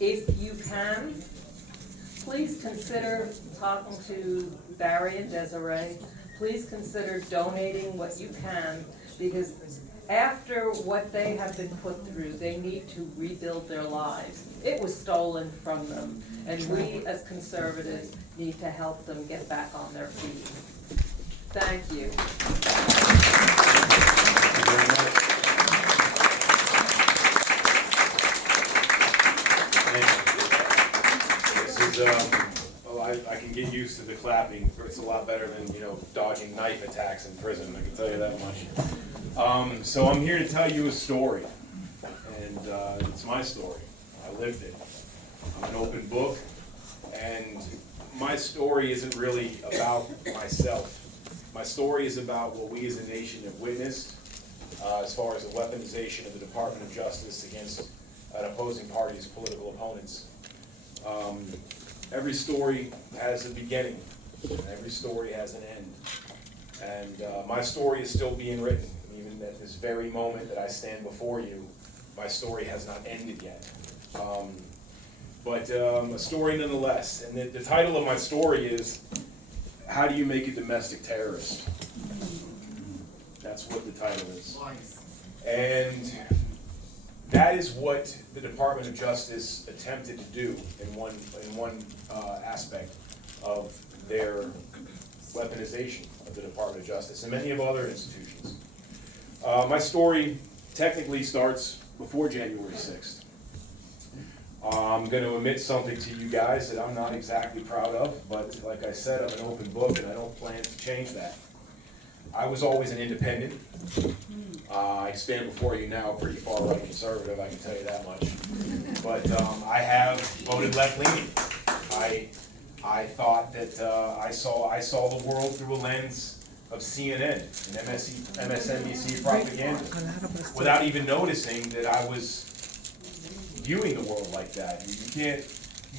if you can, please consider talking to Barry and Desiree. Please consider donating what you can, because after what they have been put through, they need to rebuild their lives. It was stolen from them, and we as conservatives need to help them get back on their feet. Thank you. This is, I can get used to the clapping. It's a lot better than, dodging knife attacks in prison, I can tell you that much. So I'm here to tell you a story, and it's my story. I lived it. I'm an open book, and my story isn't really about myself. My story is about what we as a nation have witnessed as far as the weaponization of the Department of Justice against an opposing party's political opponents. Every story has a beginning, and every story has an end. And my story is still being written. Even at this very moment that I stand before you, my story has not ended yet. But a story nonetheless. And the title of my story is, How Do You Make a Domestic Terrorist? That's what the title is. And that is what the Department of Justice attempted to do in one aspect of their weaponization of the Department of Justice and many of other institutions. My story technically starts before January 6th. I'm going to admit something to you guys that I'm not exactly proud of, but like I said, I'm an open book and I don't plan to change that. I was always an independent. I stand before you now pretty far right conservative, I can tell you that much. But I have voted left-leaning. I thought that I saw the world through a lens of CNN and MSNBC propaganda without even noticing that I was viewing the world like that. You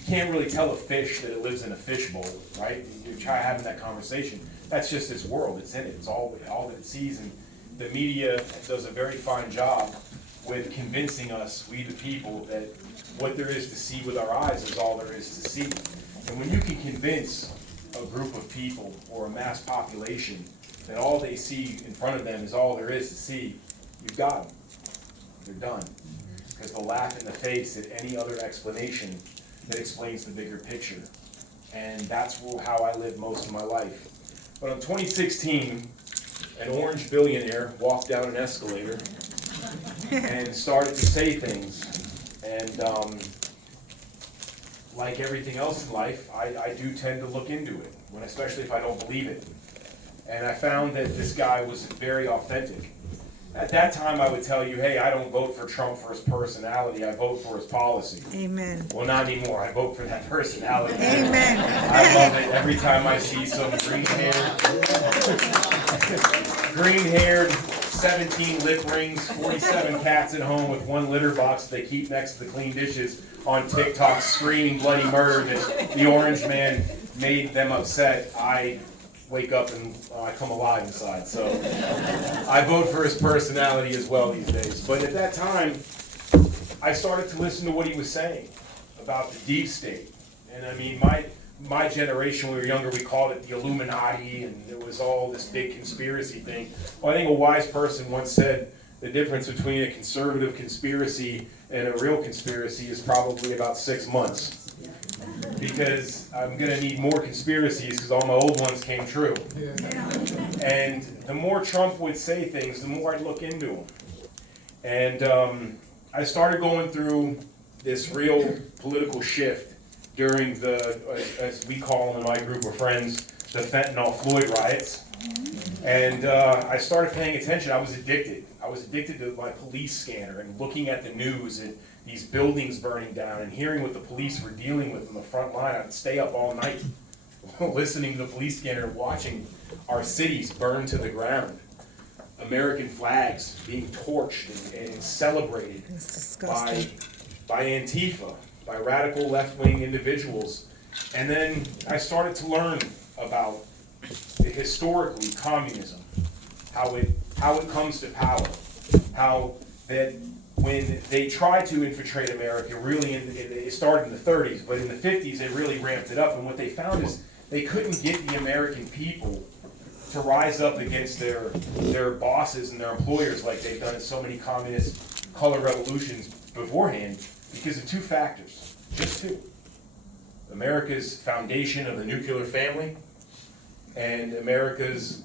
can't really tell a fish that it lives in a fishbowl, right? You try having that conversation. That's just its world. It's in it. It's all that it sees. And the media does a very fine job with convincing us, we the people, that what there is to see with our eyes is all there is to see. And when you can convince a group of people or a mass population that all they see in front of them is all there is to see, you've got them. They're done. Because they'll laugh in the face at any other explanation that explains the bigger picture. And that's how I lived most of my life. But in 2016, an orange billionaire walked down an escalator and started to say things. And like everything else in life, I do tend to look into it, especially if I don't believe it. And I found that this guy was very authentic. At that time, I would tell you, hey, I don't vote for Trump for his personality, I vote for his policy. Amen. Well, not anymore. I vote for that personality. Amen. I love it every time I see some green-haired, 17 lip rings, 47 cats at home with one litter box they keep next to the clean dishes on TikTok screaming bloody murder that the orange man made them upset. I wake up and I come alive inside. So I vote for his personality as well these days. But at that time, I started to listen to what he was saying about the deep state. And I mean, my generation, when we were younger, we called it the Illuminati, and there was all this big conspiracy thing. Well, I think a wise person once said the difference between a conservative conspiracy and a real conspiracy is probably about 6 months. Because I'm going to need more conspiracies because all my old ones came true. And the more Trump would say things, the more I'd look into them. And I started going through this real political shift during the, as we call them in my group of friends, the fentanyl Floyd riots. And I started paying attention. I was addicted. I was addicted to my police scanner and looking at the news and these buildings burning down and hearing what the police were dealing with on the front line. I'd stay up all night listening to the police scanner, watching our cities burn to the ground. American flags being torched and celebrated by Antifa, by radical left-wing individuals. And then I started to learn about historically communism, how it comes to power, how that when they tried to infiltrate America, really, it started in the 30s, but in the 50s they really ramped it up. And what they found is they couldn't get the American people to rise up against their bosses and their employers like they've done in so many communist color revolutions beforehand, because of two factors, just two. America's foundation of the nuclear family and America's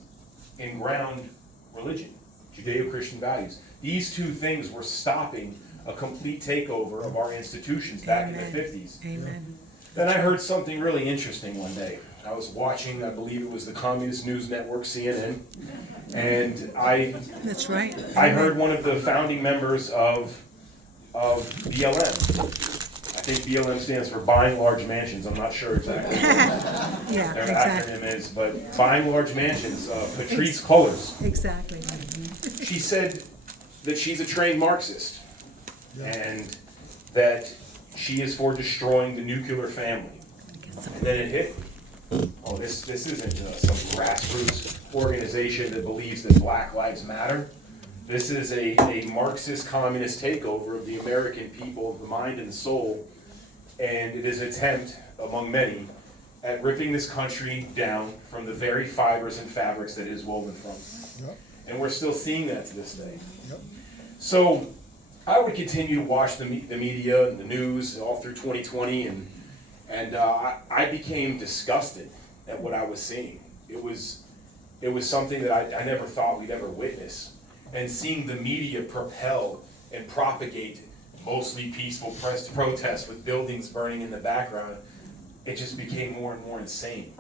in-ground religion, Judeo-Christian values. These two things were stopping a complete takeover of our institutions back in the 50s. Amen. Then I heard something really interesting one day. I was watching, I believe it was the Communist News Network, CNN, and That's right. I heard one of the founding members of BLM. I think BLM stands for Buying Large Mansions. I'm not sure exactly what Yeah, their exactly. acronym is, but Buying Large Mansions, Patrice Cullors. Exactly. She said that she's a trained Marxist and that she is for destroying the nuclear family. And then it hit me. Oh, this isn't some grassroots organization that believes that Black Lives Matter. This is a Marxist communist takeover of the American people, the mind and the soul, and it is an attempt, among many, at ripping this country down from the very fibers and fabrics that it is woven from. Yep. And we're still seeing that to this day. Yep. So I would continue to watch the media and the news all through 2020, and I became disgusted at what I was seeing. It was something that I never thought we'd ever witness. And seeing the media propel and propagate mostly peaceful protests with buildings burning in the background, it just became more and more insane.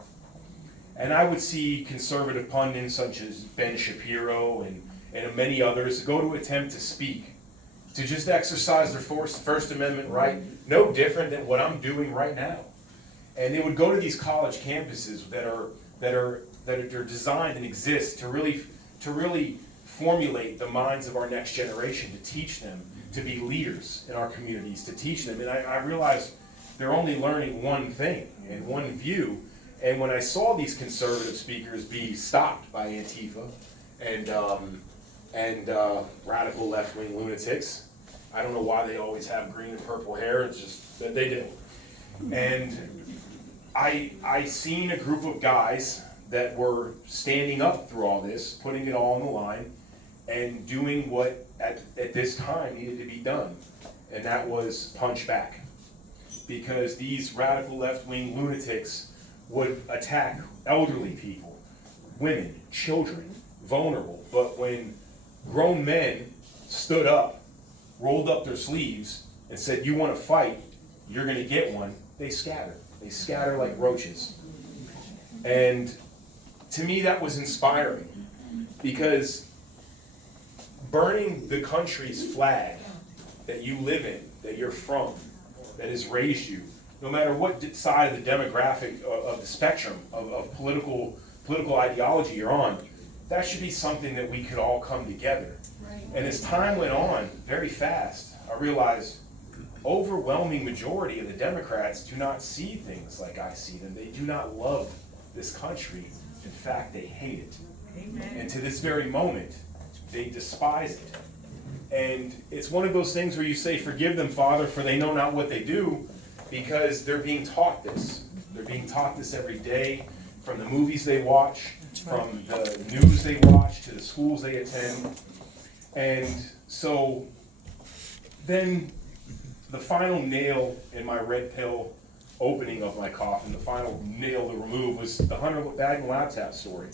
And I would see conservative pundits such as Ben Shapiro and many others go to attempt to speak, to just exercise their First Amendment right, no different than what I'm doing right now. And they would go to these college campuses that are designed and exist to really formulate the minds of our next generation, to teach them to be leaders in our communities, to teach them. And I realized they're only learning one thing and one view. And when I saw these conservative speakers be stopped by Antifa and radical left-wing lunatics, I don't know why they always have green and purple hair, it's just that they do. And I seen a group of guys that were standing up through all this, putting it all on the line, and doing what at this time needed to be done, and that was punch back. Because these radical left-wing lunatics would attack elderly people, women, children, vulnerable. But when grown men stood up, rolled up their sleeves, and said, "You want to fight, you're going to get one," they scattered. They scatter like roaches. And to me that was inspiring, because burning the country's flag that you live in, that you're from, that has raised you, no matter what side of the demographic of the spectrum of political ideology you're on, that should be something that we could all come together. Right. And as time went on, very fast, I realized overwhelming majority of the Democrats do not see things like I see them. They do not love this country. In fact, they hate it. Amen. And to this very moment, they despise it. And it's one of those things where you say, "Forgive them, Father, for they know not what they do," because they're being taught this. They're being taught this every day, from the movies they watch, from the news they watch, to the schools they attend. And so then the final nail in my red pill opening of my coffin, the final nail to remove, was the Hunter Biden laptop story.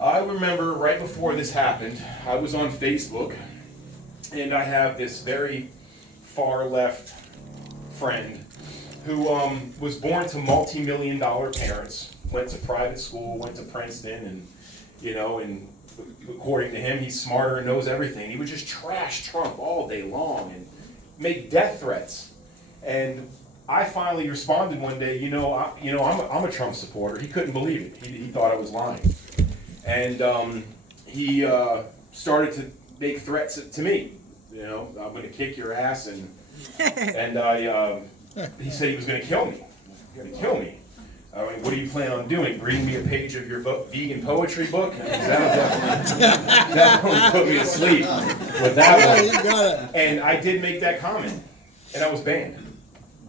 I remember right before this happened, I was on Facebook, and I have this very far left friend who was born to multi-million-dollar parents, went to private school, went to Princeton, and according to him, he's smarter and knows everything. He would just trash Trump all day long and make death threats. And I finally responded one day, I'm a Trump supporter. He couldn't believe it. He thought I was lying. And he started to make threats to me. I'm going to kick your ass, and he said he was going to kill me. Going to kill me. I mean, what do you plan on doing? Reading me a page of your vegan poetry book? That'll definitely put me to sleep. with that Yeah, one. you got it. And I did make that comment, and I was banned.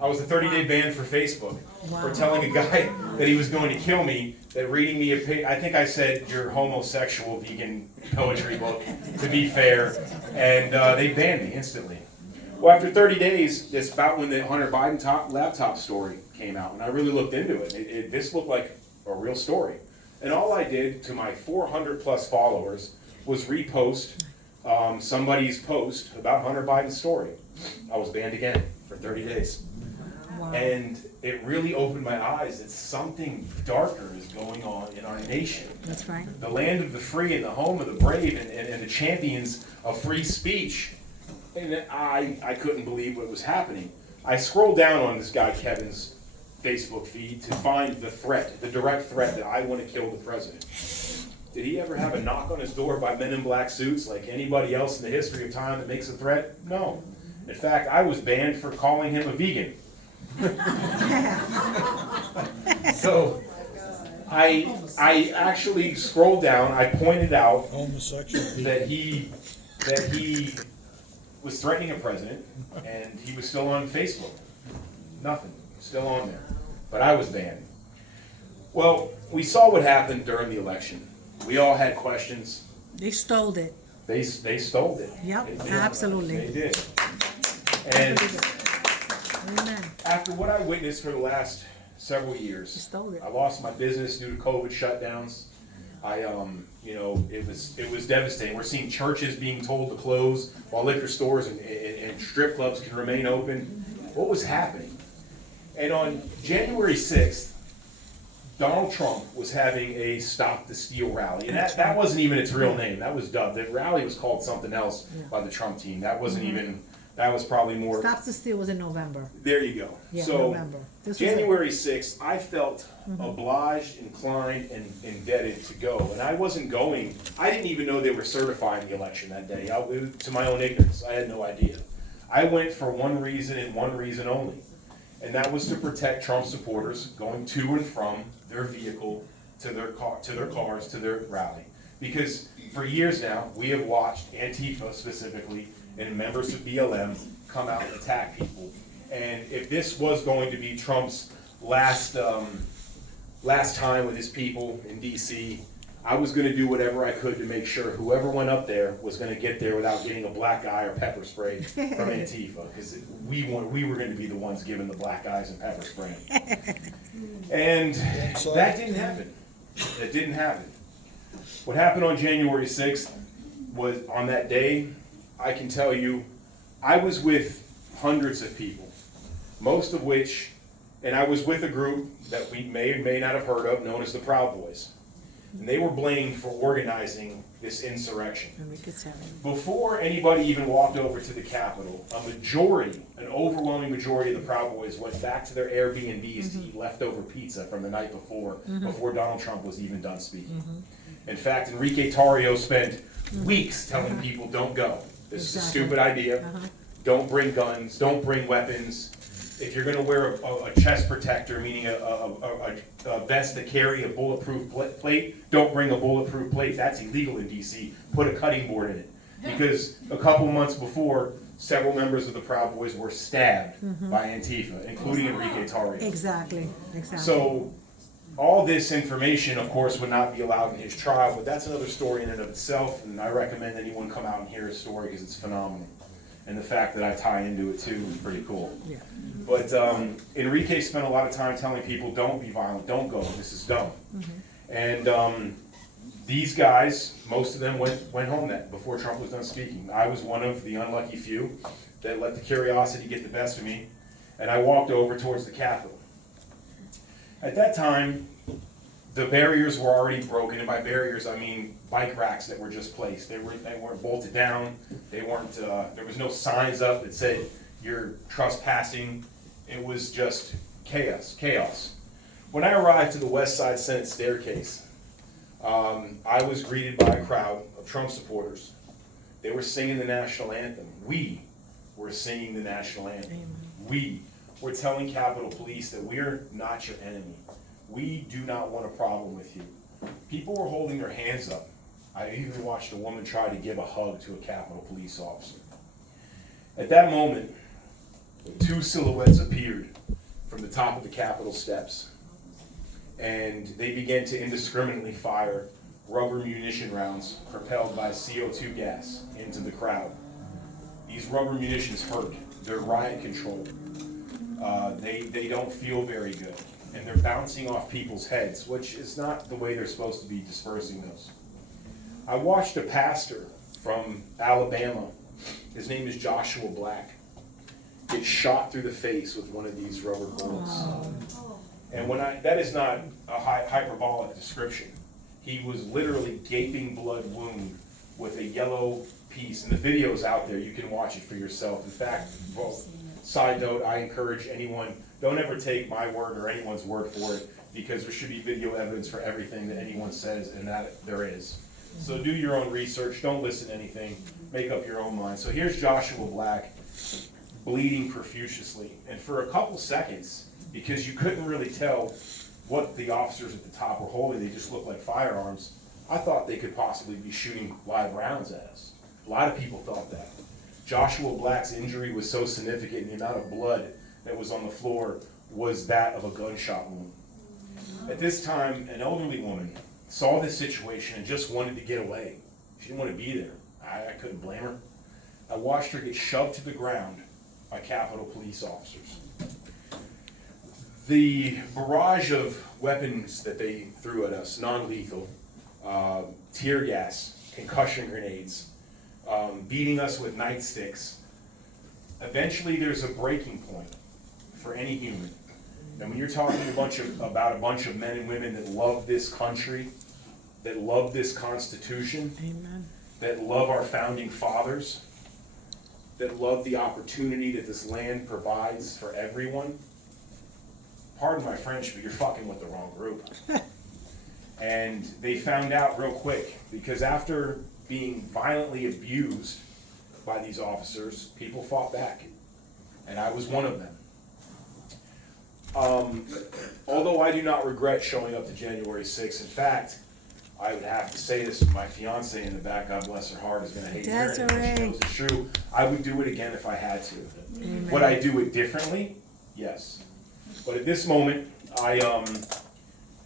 I was a 30-day ban for Facebook for telling a guy that he was going to kill me, that reading me I think I said your homosexual vegan poetry book, to be fair, and they banned me instantly. Well, after 30 days, it's about when the Hunter Biden laptop story came out, and I really looked into it. This looked like a real story. And all I did to my 400 plus followers was repost somebody's post about Hunter Biden's story. I was banned again for 30 days. Wow. And it really opened my eyes that something darker is going on in our nation. That's right. The land of the free and the home of the brave and the champions of free speech. And I couldn't believe what was happening. I scrolled down on this guy Kevin's Facebook feed to find the threat, the direct threat that I want to kill the president. Did he ever have a knock on his door by men in black suits like anybody else in the history of time that makes a threat? No. In fact, I was banned for calling him a vegan. So I actually scrolled down, I pointed out Homosexual people. that he was threatening a president, and he was still on Facebook. Nothing, still on there. But I was banned. Well, we saw what happened during the election. We all had questions. They stole it. They stole it. Yep, They did. absolutely. They did. And Amen. after what I witnessed for the last several They years, stole it. I lost my business due to COVID shutdowns. It was devastating. We're seeing churches being told to close while liquor stores and strip clubs can remain open. What was happening? And on January 6th, Donald Trump was having a Stop the Steal rally. And that wasn't even its real name. That was dubbed. The rally was called something else by the Trump team. That wasn't even, that was probably more. Stop the Steal was in November. There you go. Yeah, So November. This was January 6th, I felt obliged, inclined, and indebted to go. And I wasn't going, I didn't even know they were certifying the election that day. To my own ignorance, I had no idea. I went for one reason and one reason only. And that was to protect Trump supporters going to and from their vehicle, to their cars, to their rally. Because for years now, we have watched Antifa specifically and members of BLM come out and attack people. And if this was going to be Trump's last time with his people in DC, I was going to do whatever I could to make sure whoever went up there was going to get there without getting a black eye or pepper spray from Antifa, because we were going to be the ones giving the black eyes and pepper spray. And that didn't happen. It didn't happen. What happened on January 6th was, on that day, I can tell you, I was with hundreds of people, most of which, and I was with a group that we may or may not have heard of, known as the Proud Boys. And they were blamed for organizing this insurrection. Before anybody even walked over to the Capitol, an overwhelming majority of the Proud Boys went back to their Airbnbs to eat leftover pizza from the night before Donald Trump was even done speaking. In fact, Enrique Tarrio spent weeks telling people, don't go. This is a stupid idea. Don't bring guns, don't bring weapons. If you're gonna wear a chest protector, meaning a vest that carry a bulletproof plate, don't bring a bulletproof plate. That's illegal in DC. Put a cutting board in it. Because a couple months before, several members of the Proud Boys were stabbed by Antifa, including Enrique Tarrio. Exactly. So all this information, of course, would not be allowed in his trial, but that's another story in and of itself, and I recommend anyone come out and hear his story because it's phenomenal. And the fact that I tie into it too is pretty cool. Yeah. But Enrique spent a lot of time telling people, don't be violent, don't go, this is dumb. And these guys, most of them went home before Trump was done speaking. I was one of the unlucky few that let the curiosity get the best of me, and I walked over towards the Capitol. At that time, the barriers were already broken, and by barriers I mean bike racks that were just placed. They weren't bolted down. They weren't. There was no signs up that said you're trespassing. It was just chaos. When I arrived to the West Side Senate staircase, I was greeted by a crowd of Trump supporters. They were singing the national anthem. We were singing the national anthem. We were telling Capitol Police that we're not your enemy. We do not want a problem with you. People were holding their hands up I even watched a woman try to give a hug to a Capitol Police officer. At that moment, two silhouettes appeared from the top of the Capitol steps, and they began to indiscriminately fire rubber munition rounds propelled by CO2 gas into the crowd. These rubber munitions hurt. They're riot control. They don't feel very good, and they're bouncing off people's heads, which is not the way they're supposed to be dispersing those. I watched a pastor from Alabama, his name is Joshua Black, get shot through the face with one of these rubber bullets. And that is not a hyperbolic description. He was literally gaping blood wound with a yellow piece, and the video's out there, you can watch it for yourself. In fact, well, side note, I encourage anyone, don't ever take my word or anyone's word for it, because there should be video evidence for everything that anyone says, and that there is. So do your own research, don't listen to anything, make up your own mind. So here's Joshua Black, bleeding profusely, and for a couple seconds, because you couldn't really tell what the officers at the top were holding, they just looked like firearms, I thought they could possibly be shooting live rounds at us. A lot of people thought that. Joshua Black's injury was so significant, and the amount of blood that was on the floor was that of a gunshot wound. At this time, an elderly woman saw this situation and just wanted to get away. She didn't want to be there. I couldn't blame her. I watched her get shoved to the ground by Capitol Police officers. The barrage of weapons that they threw at us, non-lethal, tear gas, concussion grenades, beating us with nightsticks, eventually there's a breaking point for any human. And when you're talking about a bunch of men and women that love this country, that love this Constitution, Amen. that love our founding fathers, that love the opportunity that this land provides for everyone, pardon my French, but you're fucking with the wrong group. And they found out real quick, because after being violently abused by these officers, people fought back. And I was one of them. Although I do not regret showing up to January 6th, in fact, I would have to say this, my fiance in the back, God bless her heart, is going to hate hearing it, but she knows it's true. I would do it again if I had to. Amen. Would I do it differently? Yes. But at this moment,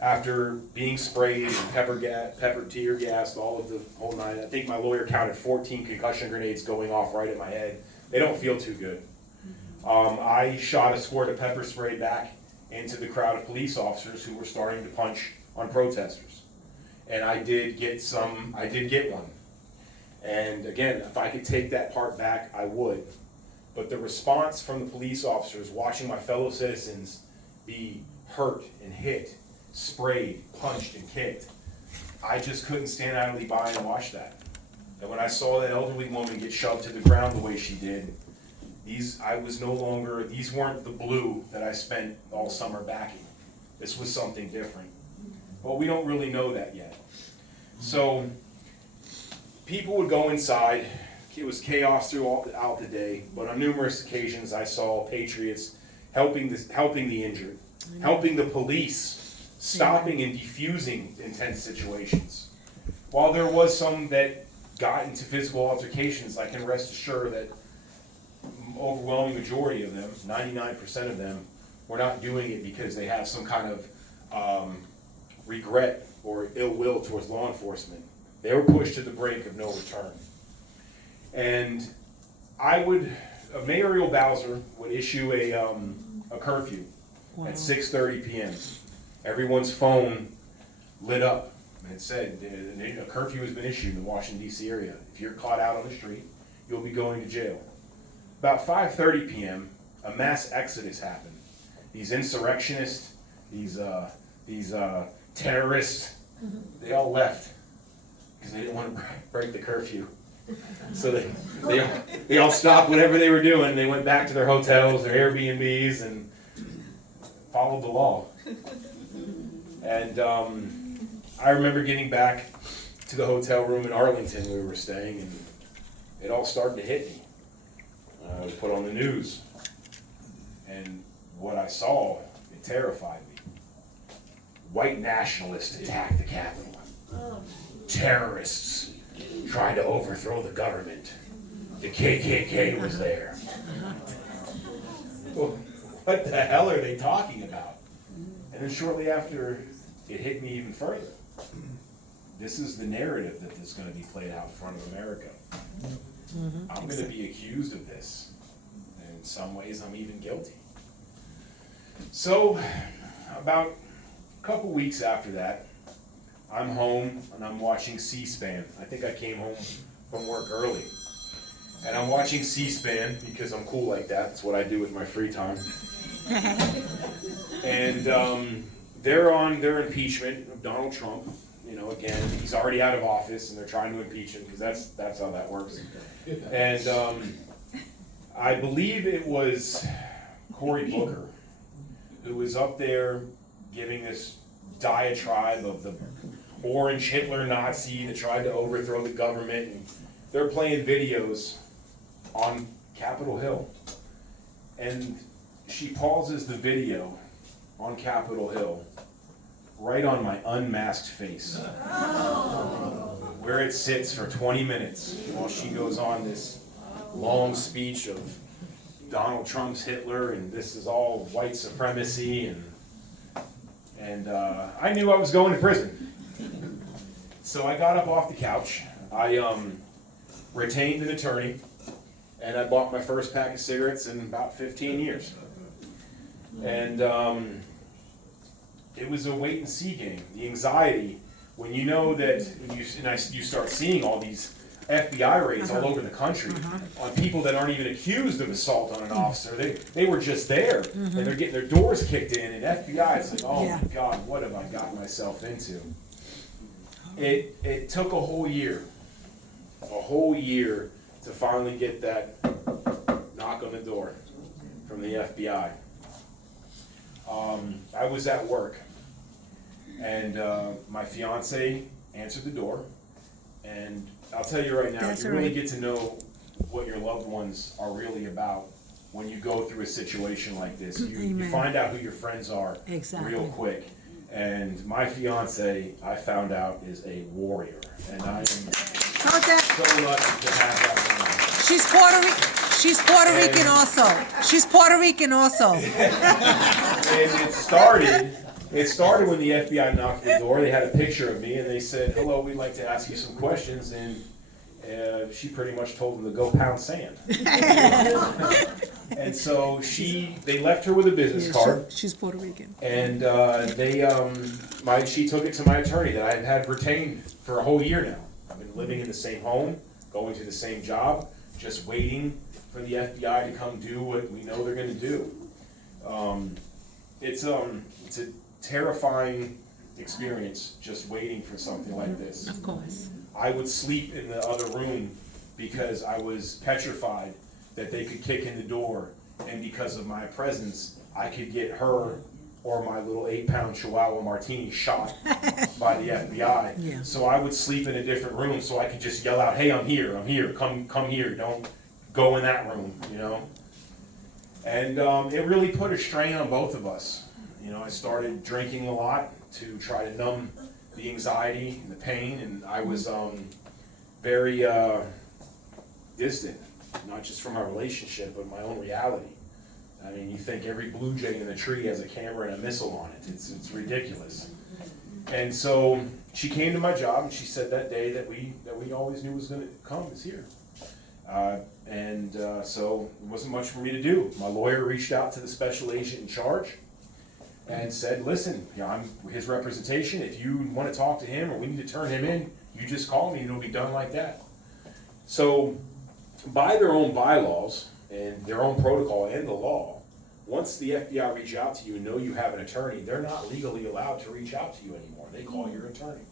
after being sprayed and pepper tear gassed, all of the whole nine, I think my lawyer counted 14 concussion grenades going off right at my head. They don't feel too good. I shot a squirt of pepper spray back into the crowd of police officers who were starting to punch on protesters. And I did get one. And again, if I could take that part back, I would. But the response from the police officers watching my fellow citizens be hurt and hit, sprayed, punched, and kicked, I just couldn't stand idly by and watch that. And when I saw that elderly woman get shoved to the ground the way she did, these weren't the blue that I spent all summer backing. This was something different. But we don't really know that yet. So people would go inside. It was chaos throughout the day, but on numerous occasions I saw patriots helping the injured, helping the police, stopping and defusing intense situations. While there was some that got into physical altercations, I can rest assured that overwhelming majority of them, 99% of them, were not doing it because they have some kind of regret or ill will towards law enforcement. They were pushed to the brink of no return. And Mayor Bowser would issue a curfew at 6:30 p.m. Everyone's phone lit up, and it said a curfew has been issued in the Washington, D.C. area. If you're caught out on the street, you'll be going to jail. About 5:30 p.m., a mass exodus happened. These insurrectionists, these terrorists, they all left because they didn't want to break the curfew. So they all stopped whatever they were doing. They went back to their hotels, their Airbnbs, and followed the law. And I remember getting back to the hotel room in Arlington we were staying, and it all started to hit me. I was put on the news, and what I saw, it terrified me. White nationalists attacked the Capitol. terrorists trying to overthrow the government. The KKK was there. Well, what the hell are they talking about? And then shortly after, it hit me even further. This is the narrative that is going to be played out in front of America. I'm going to be accused of this. And in some ways, I'm even guilty. So, about a couple weeks after that, I'm home and I'm watching C-SPAN. I think I came home from work early. And I'm watching C-SPAN because I'm cool like that. That's what I do with my free time. And they're on their impeachment of Donald Trump. You know, again, he's already out of office and they're trying to impeach him because that's how that works. And I believe it was Cory Booker who was up there giving this diatribe of the orange Hitler Nazi that tried to overthrow the government. And they're playing videos on Capitol Hill. And she pauses the video on Capitol Hill right on my unmasked face, where it sits for 20 minutes while she goes on this long speech of Donald Trump's Hitler and this is all white supremacy, and I knew I was going to prison. So I got up off the couch, I retained an attorney, and I bought my first pack of cigarettes in about 15 years. And it was a wait and see game. The anxiety, when you know that, you start seeing all these FBI raids all over the country on people that aren't even accused of assault on an officer. They were just there, and they're getting their doors kicked in, and FBI, it's like, oh my God, what have I gotten myself into? It took a whole year to finally get that knock on the door from the FBI. I was at work, and my fiance answered the door, and I'll tell you right now, you really get to know what your loved ones are really about when you go through a situation like this. You find out who your friends are real quick. And my fiance, I found out, is a warrior, and I am so lucky to have that woman. She's Puerto Rican also. She's Puerto Rican also. And it started when the FBI knocked the door. They had a picture of me, and they said, "Hello, we'd like to ask you some questions." And she pretty much told them to go pound sand. And so they left her with a business card. She's Puerto Rican. And she took it to my attorney that I had retained for a whole year now. I've been living in the same home, going to the same job, just waiting for the FBI to come do what we know they're going to do. It's a terrifying experience just waiting for something like this. Of course. I would sleep in the other room because I was petrified that they could kick in the door, and because of my presence, I could get her or my little 8-pound Chihuahua Martini shot by the FBI. Yeah. So I would sleep in a different room so I could just yell out, "Hey, I'm here, come here, don't go in that room," you know? And it really put a strain on both of us. You know, I started drinking a lot to try to numb the anxiety and the pain, and I was very distant, not just from our relationship, but my own reality. I mean, you think every blue jay in the tree has a camera and a missile on it. It's ridiculous. And so she came to my job, and she said that day that we always knew was going to come is here. So there wasn't much for me to do. My lawyer reached out to the special agent in charge and said, "Listen, I'm his representation. If you want to talk to him or we need to turn him in, you just call me and it'll be done like that." So by their own bylaws and their own protocol and the law, once the FBI reach out to you and know you have an attorney, they're not legally allowed to reach out to you anymore. They call your attorney.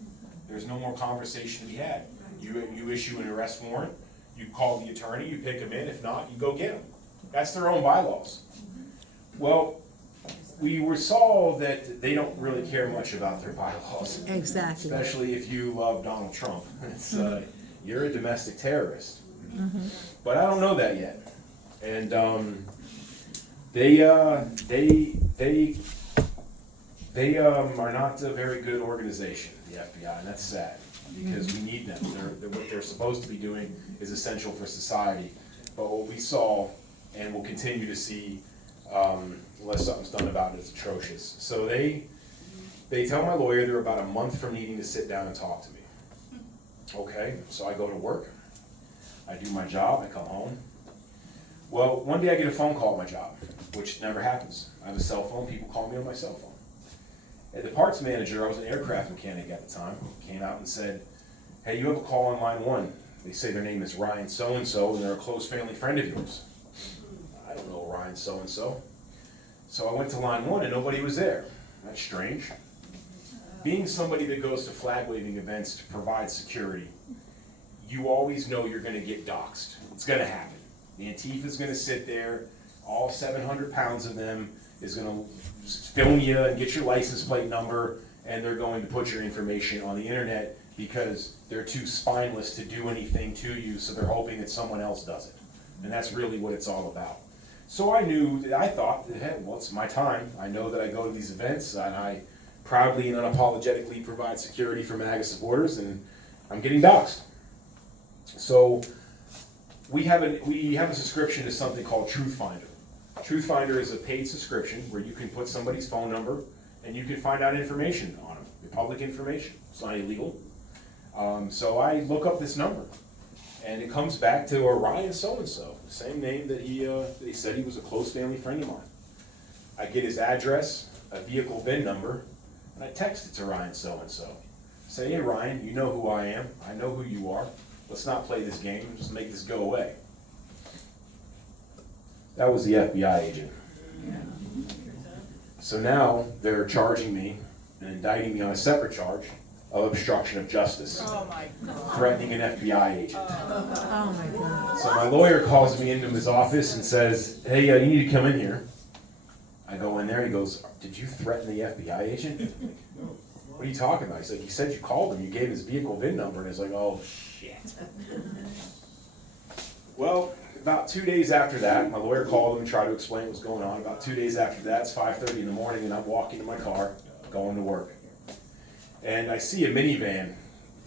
There's no more conversation to be had. You issue an arrest warrant, you call the attorney, you pick him in. If not, you go get him. That's their own bylaws. Well, we saw that they don't really care much about their bylaws. Exactly. Especially if you love Donald Trump. It's, you're a domestic terrorist. But I don't know that yet. And they are not a very good organization, the FBI, and that's sad. because we need them. What they're supposed to be doing is essential for society. But what we saw, and will continue to see, unless something's done about it, is atrocious. So they tell my lawyer they're about a month from needing to sit down and talk to me. Okay, so I go to work, I do my job, I come home. Well, one day I get a phone call at my job, which never happens. I have a cell phone, people call me on my cell phone. And the parts manager, I was an aircraft mechanic at the time, came out and said, hey, you have a call on line 1. They say their name is Ryan so-and-so, and they're a close family friend of yours. I don't know Ryan so-and-so. So I went to line 1 and nobody was there. That's strange. Being somebody that goes to flag waving events to provide security, you always know you're gonna get doxxed. It's gonna happen. The Antifa's gonna sit there, all 700 pounds of them is gonna film you and get your license plate number, and they're going to put your information on the internet because they're too spineless to do anything to you, so they're hoping that someone else does it. And that's really what it's all about. So I thought, hey, well, it's my time. I know that I go to these events, and I proudly and unapologetically provide security for MAGA supporters, and I'm getting doxxed. So we have a subscription to something called Truth Finder. Truth Finder is a paid subscription where you can put somebody's phone number and you can find out information on them, public information. It's not illegal. So I look up this number, and it comes back to Orion so-and-so, the same name that he said he was a close family friend of mine. I get his address, a vehicle VIN number, and I text it to Ryan so-and-so. Say, hey Ryan, you know who I am, I know who you are. Let's not play this game, just make this go away. That was the FBI agent. So now they're charging me and indicting me on a separate charge of obstruction of justice. Oh my God. Threatening an FBI agent. Oh my God. So my lawyer calls me into his office and says, hey, you need to come in here. I go in there, he goes, did you threaten the FBI agent? What are you talking about? He's like, he said you called him, you gave his vehicle VIN number, and it's like, oh shit. Well, about 2 days after that, my lawyer called him and tried to explain what's going on. About 2 days after that, it's 5:30 in the morning, and I'm walking to my car, going to work. And I see a minivan,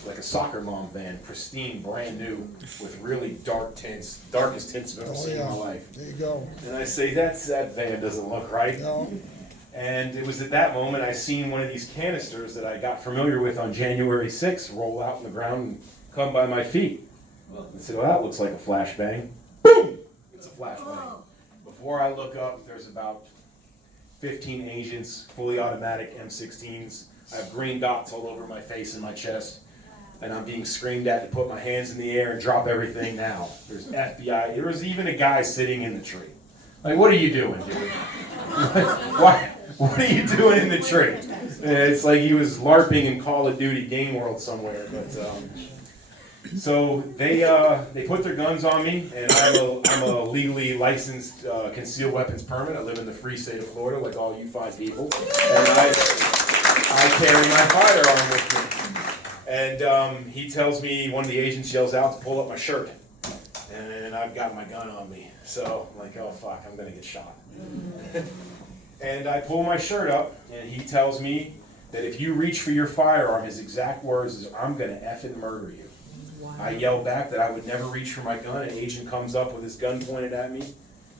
like a soccer mom van, pristine, brand new, with really dark tints, darkest tints I've ever seen in my life. There you go. And I say, that van doesn't look right. No. And it was at that moment I seen one of these canisters that I got familiar with on January 6th roll out on the ground and come by my feet. I said, well, that looks like a flashbang. Boom! It's a flashbang. Before I look up, there's about 15 agents, fully automatic M16s. I have green dots all over my face and my chest. And I'm being screamed at to put my hands in the air and drop everything now. There's FBI. There was even a guy sitting in the tree. Like, what are you doing, dude? What are you doing in the tree? And it's like he was LARPing in Call of Duty Game World somewhere. But so they put their guns on me, and I'm a legally licensed concealed weapons permit. I live in the free state of Florida, like all you fine people, and I carry my firearm with me. And he tells me, one of the agents yells out to pull up my shirt, and I've got my gun on me. So I'm like, oh fuck, I'm gonna get shot. And I pull my shirt up, and he tells me that if you reach for your firearm, his exact words is, I'm gonna effing murder you. Wow. I yell back that I would never reach for my gun. An agent comes up with his gun pointed at me,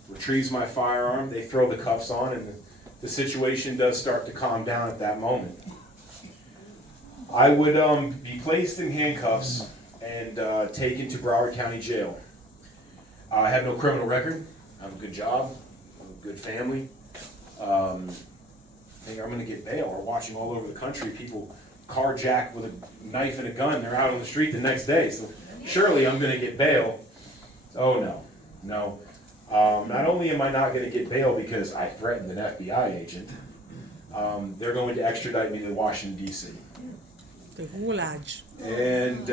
retrieves my firearm, they throw the cuffs on, and the situation does start to calm down at that moment. I would be placed in handcuffs and taken to Broward County Jail. I have no criminal record. I have a good job. I have a good family. I think I'm going to get bail. We're watching all over the country people carjacked with a knife and a gun. They're out on the street the next day. So surely I'm going to get bail. Oh no. Not only am I not going to get bail because I threatened an FBI agent, they're going to extradite me to Washington, D.C. The gulag. And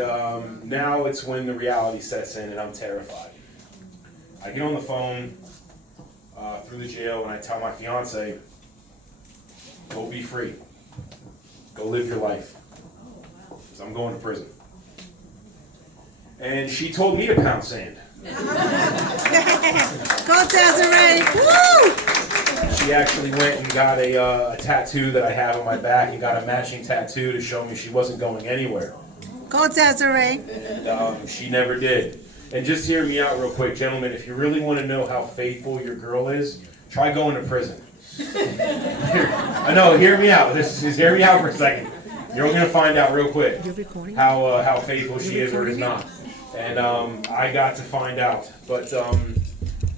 now it's when the reality sets in and I'm terrified. I get on the phone through the jail and I tell my fiance, go be free. Go live your life. Because I'm going to prison. And she told me to pound sand. Go Desiree! Woo! She actually went and got a tattoo that I have on my back and got a matching tattoo to show me she wasn't going anywhere. Go Desiree. And she never did. And just hear me out real quick, gentlemen. If you really want to know how faithful your girl is, try going to prison. I know. Hear me out. Hear me out for a second. You're going to find out real quick how faithful she is or is not. And I got to find out. But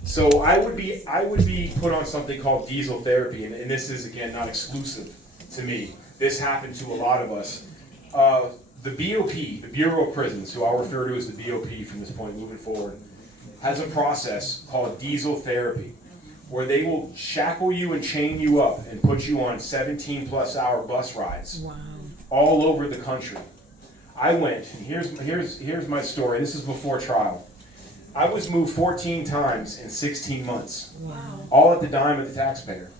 so I would be put on something called diesel therapy, and this is again not exclusive to me. This happened to a lot of us. The BOP, the Bureau of Prisons, who I'll refer to as the BOP from this point moving forward, has a process called diesel therapy, where they will shackle you and chain you up and put you on 17-plus-hour bus rides all over the country. I went, and here's my story. This is before trial. I was moved 14 times in 16 months, all at the dime of the taxpayer.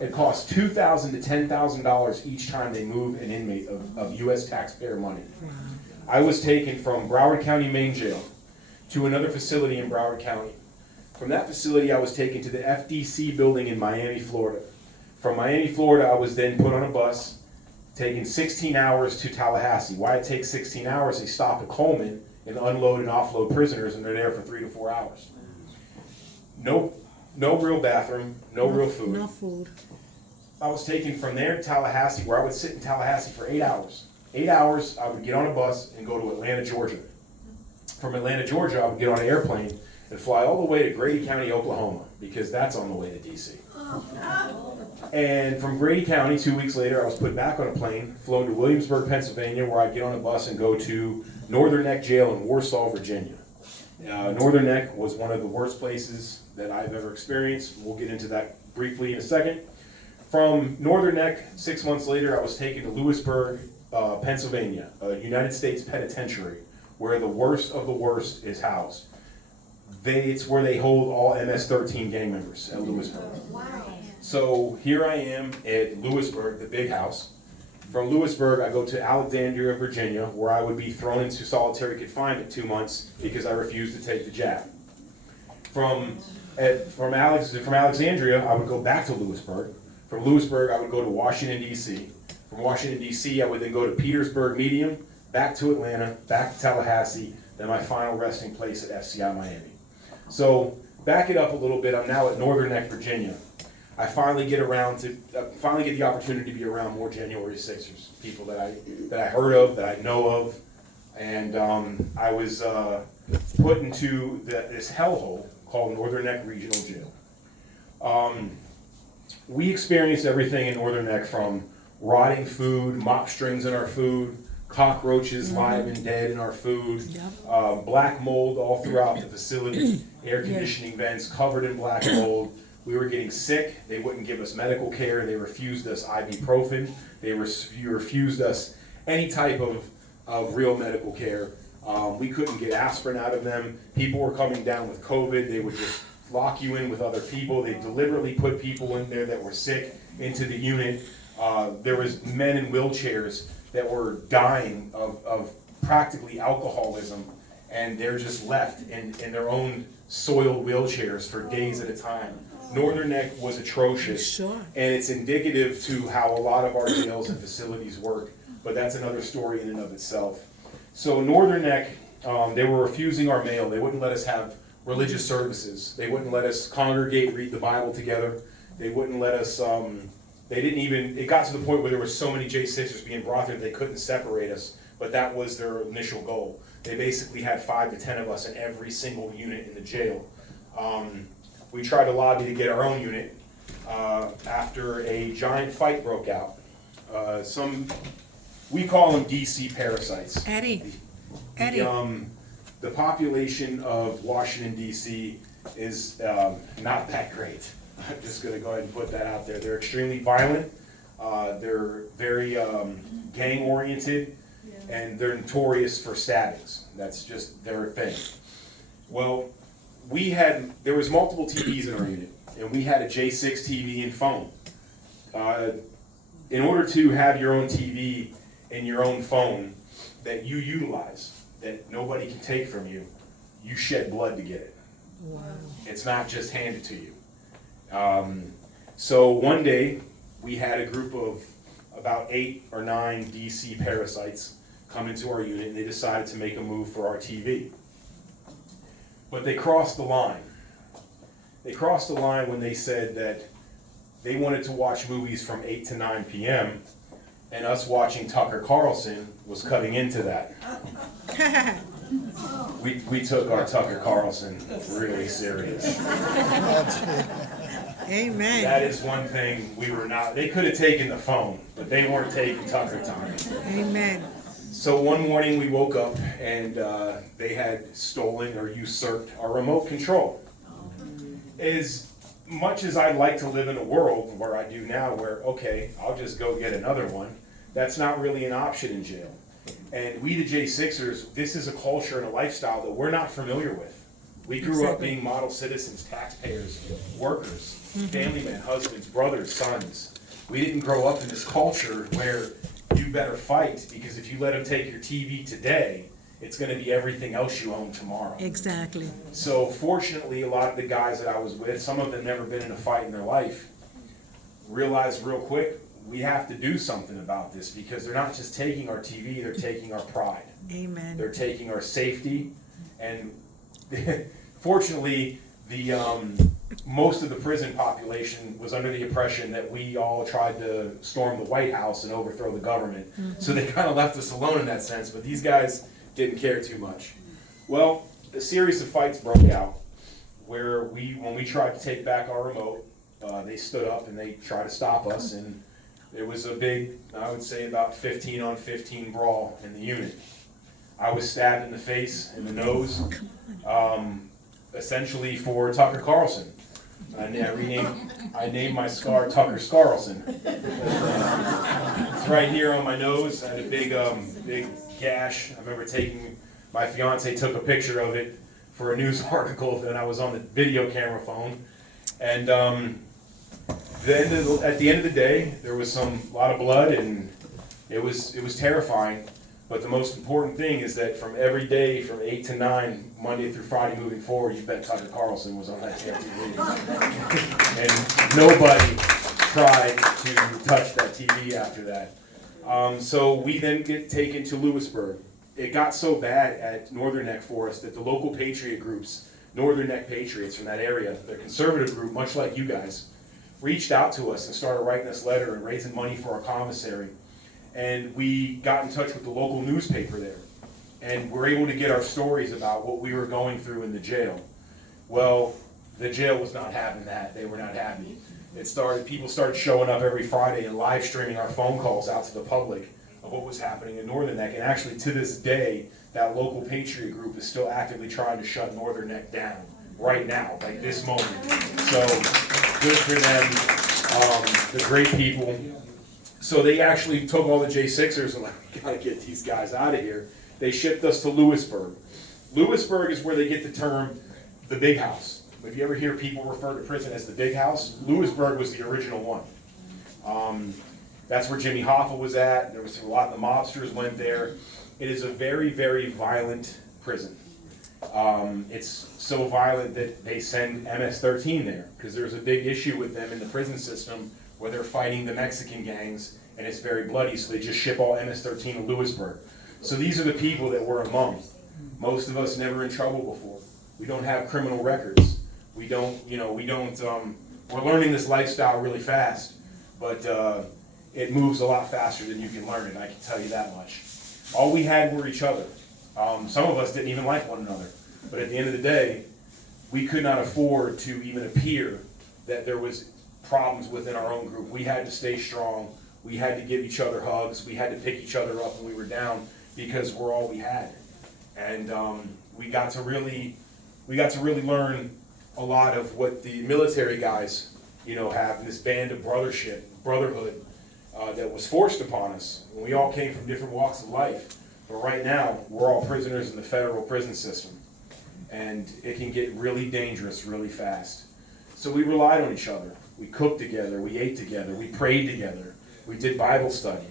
It costs $2,000 to $10,000 each time they move an inmate of U.S. taxpayer money. I was taken from Broward County Main Jail to another facility in Broward County. From that facility, I was taken to the FDC building in Miami, Florida. From Miami, Florida, I was then put on a bus, taken 16 hours to Tallahassee. Why it takes 16 hours? They stop at Coleman and unload and offload prisoners, and they're there for 3 to 4 hours. No real bathroom, no real food. No food. I was taken from there to Tallahassee, where I would sit in Tallahassee for 8 hours. 8 hours, I would get on a bus and go to Atlanta, Georgia. From Atlanta, Georgia, I would get on an airplane and fly all the way to Grady County, Oklahoma, because that's on the way to D.C. And from Grady County, 2 weeks later, I was put back on a plane, flown to Williamsburg, Pennsylvania, where I'd get on a bus and go to Northern Neck Jail in Warsaw, Virginia. Northern Neck was one of the worst places that I've ever experienced. We'll get into that briefly in a second. From Northern Neck, 6 months later, I was taken to Lewisburg, Pennsylvania, a United States penitentiary, where the worst of the worst is housed. It's where they hold all MS-13 gang members at Lewisburg. So here I am at Lewisburg, the big house. From Lewisburg, I go to Alexandria, Virginia, where I would be thrown into solitary confinement 2 months because I refused to take the jab. From Alexandria, I would go back to Lewisburg. From Lewisburg, I would go to Washington, D.C. From Washington, D.C., I would then go to Petersburg Medium, back to Atlanta, back to Tallahassee, then my final resting place at FCI Miami. So, back it up a little bit, I'm now at Northern Neck, Virginia. I finally get the opportunity to be around more January 6ers, people that I heard of, that I know of, and I was put into this hellhole called Northern Neck Regional Jail. We experienced everything in Northern Neck, from rotting food, mop strings in our food, cockroaches live and dead in our food, black mold all throughout the facility, air conditioning vents covered in black mold. We were getting sick. They wouldn't give us medical care. They refused us ibuprofen. They refused us any type of real medical care. We couldn't get aspirin out of them. People were coming down with COVID. They would just lock you in with other people. They deliberately put people in there that were sick into the unit. There was men in wheelchairs that were dying of practically alcoholism, and they're just left in their own soiled wheelchairs for days at a time. Northern Neck was atrocious, and it's indicative to how a lot of our jails and facilities work, but that's another story in and of itself. So Northern Neck, they were refusing our mail. They wouldn't let us have religious services. They wouldn't let us congregate, read the Bible together. They wouldn't let us, it got to the point where there were so many J6ers being brought there they couldn't separate us, but that was their initial goal. They basically had 5 to 10 of us in every single unit in the jail. We tried to lobby to get our own unit after a giant fight broke out. We call them DC parasites. Eddie. The population of Washington, D.C. is not that great. I'm just going to go ahead and put that out there. They're extremely violent. They're very gang-oriented, and they're notorious for stabbings. That's just their thing. Well, there was multiple TVs in our unit, and we had a J6 TV and phone. In order to have your own TV and your own phone that you utilize, that nobody can take from you, you shed blood to get it. Wow. It's not just handed to you. So one day, we had a group of about 8 or 9 DC parasites come into our unit and they decided to make a move for our TV. But they crossed the line. They crossed the line when they said that they wanted to watch movies from 8 to 9 p.m. and us watching Tucker Carlson was cutting into that. We took our Tucker Carlson really serious. Amen. That is one thing we were not, they could have taken the phone, but they weren't taking Tucker time. Amen. So one morning we woke up and they had stolen or usurped our remote control. As much as I'd like to live in a world where I do now, where, okay, I'll just go get another one, that's not really an option in jail. And we, the J6ers, this is a culture and a lifestyle that we're not familiar with. We grew up being model citizens, taxpayers, workers, family men, husbands, brothers, sons. We didn't grow up in this culture where you better fight, because if you let them take your TV today, it's going to be everything else you own tomorrow. Exactly. So fortunately, a lot of the guys that I was with, some of them never been in a fight in their life, realized real quick, we have to do something about this, because they're not just taking our TV, they're taking our pride. Amen. They're taking our safety, and fortunately, the most of the prison population was under the impression that we all tried to storm the White House and overthrow the government. So they kind of left us alone in that sense, but these guys didn't care too much. Well, a series of fights broke out where when we tried to take back our remote, they stood up and they tried to stop us, and it was a big, I would say about 15 on 15 brawl in the unit. I was stabbed in the face, in the nose, essentially for Tucker Carlson. I named my scar Tucker Scarlson. It's right here on my nose. I had a big gash. I remember my fiance took a picture of it for a news article, and I was on the video camera phone. And then at the end of the day, there was a lot of blood, and it was terrifying. But the most important thing is that from every day, from 8 to 9, Monday through Friday moving forward, you bet Tucker Carlson was on that damn TV. And nobody tried to touch that TV after that. So we then get taken to Lewisburg. It got so bad at Northern Neck for us that the local patriot groups, Northern Neck Patriots from that area, the conservative group, much like you guys, reached out to us and started writing us letters and raising money for our commissary. And we got in touch with the local newspaper there, and we're able to get our stories about what we were going through in the jail. Well, the jail was not having that. They were not happy. People started showing up every Friday and live streaming our phone calls out to the public of what was happening in Northern Neck. And actually, to this day, that local patriot group is still actively trying to shut Northern Neck down right now, like this moment. So good for them. They're great people. So they actually took all the J6ers and like, we gotta get these guys out of here. They shipped us to Lewisburg. Lewisburg is where they get the term the big house. If you ever hear people refer to prison as the big house, Lewisburg was the original one. That's where Jimmy Hoffa was at. There was a lot of the mobsters went there. It is a very, very violent prison. It's so violent that they send MS-13 there, because there's a big issue with them in the prison system where they're fighting the Mexican gangs, and it's very bloody, so they just ship all MS-13 to Lewisburg. So these are the people that we're among. Most of us never in trouble before. We don't have criminal records. We're learning this lifestyle really fast, but it moves a lot faster than you can learn it, I can tell you that much. All we had were each other. Some of us didn't even like one another, but at the end of the day, we could not afford to even appear that there was problems within our own group. We had to stay strong. We had to give each other hugs. We had to pick each other up when we were down, because we're all we had. And we got to really learn a lot of what the military guys, have, this band of brotherhood that was forced upon us. And we all came from different walks of life. But right now, we're all prisoners in the federal prison system. And it can get really dangerous really fast. So we relied on each other. We cooked together, we ate together, we prayed together, we did Bible study.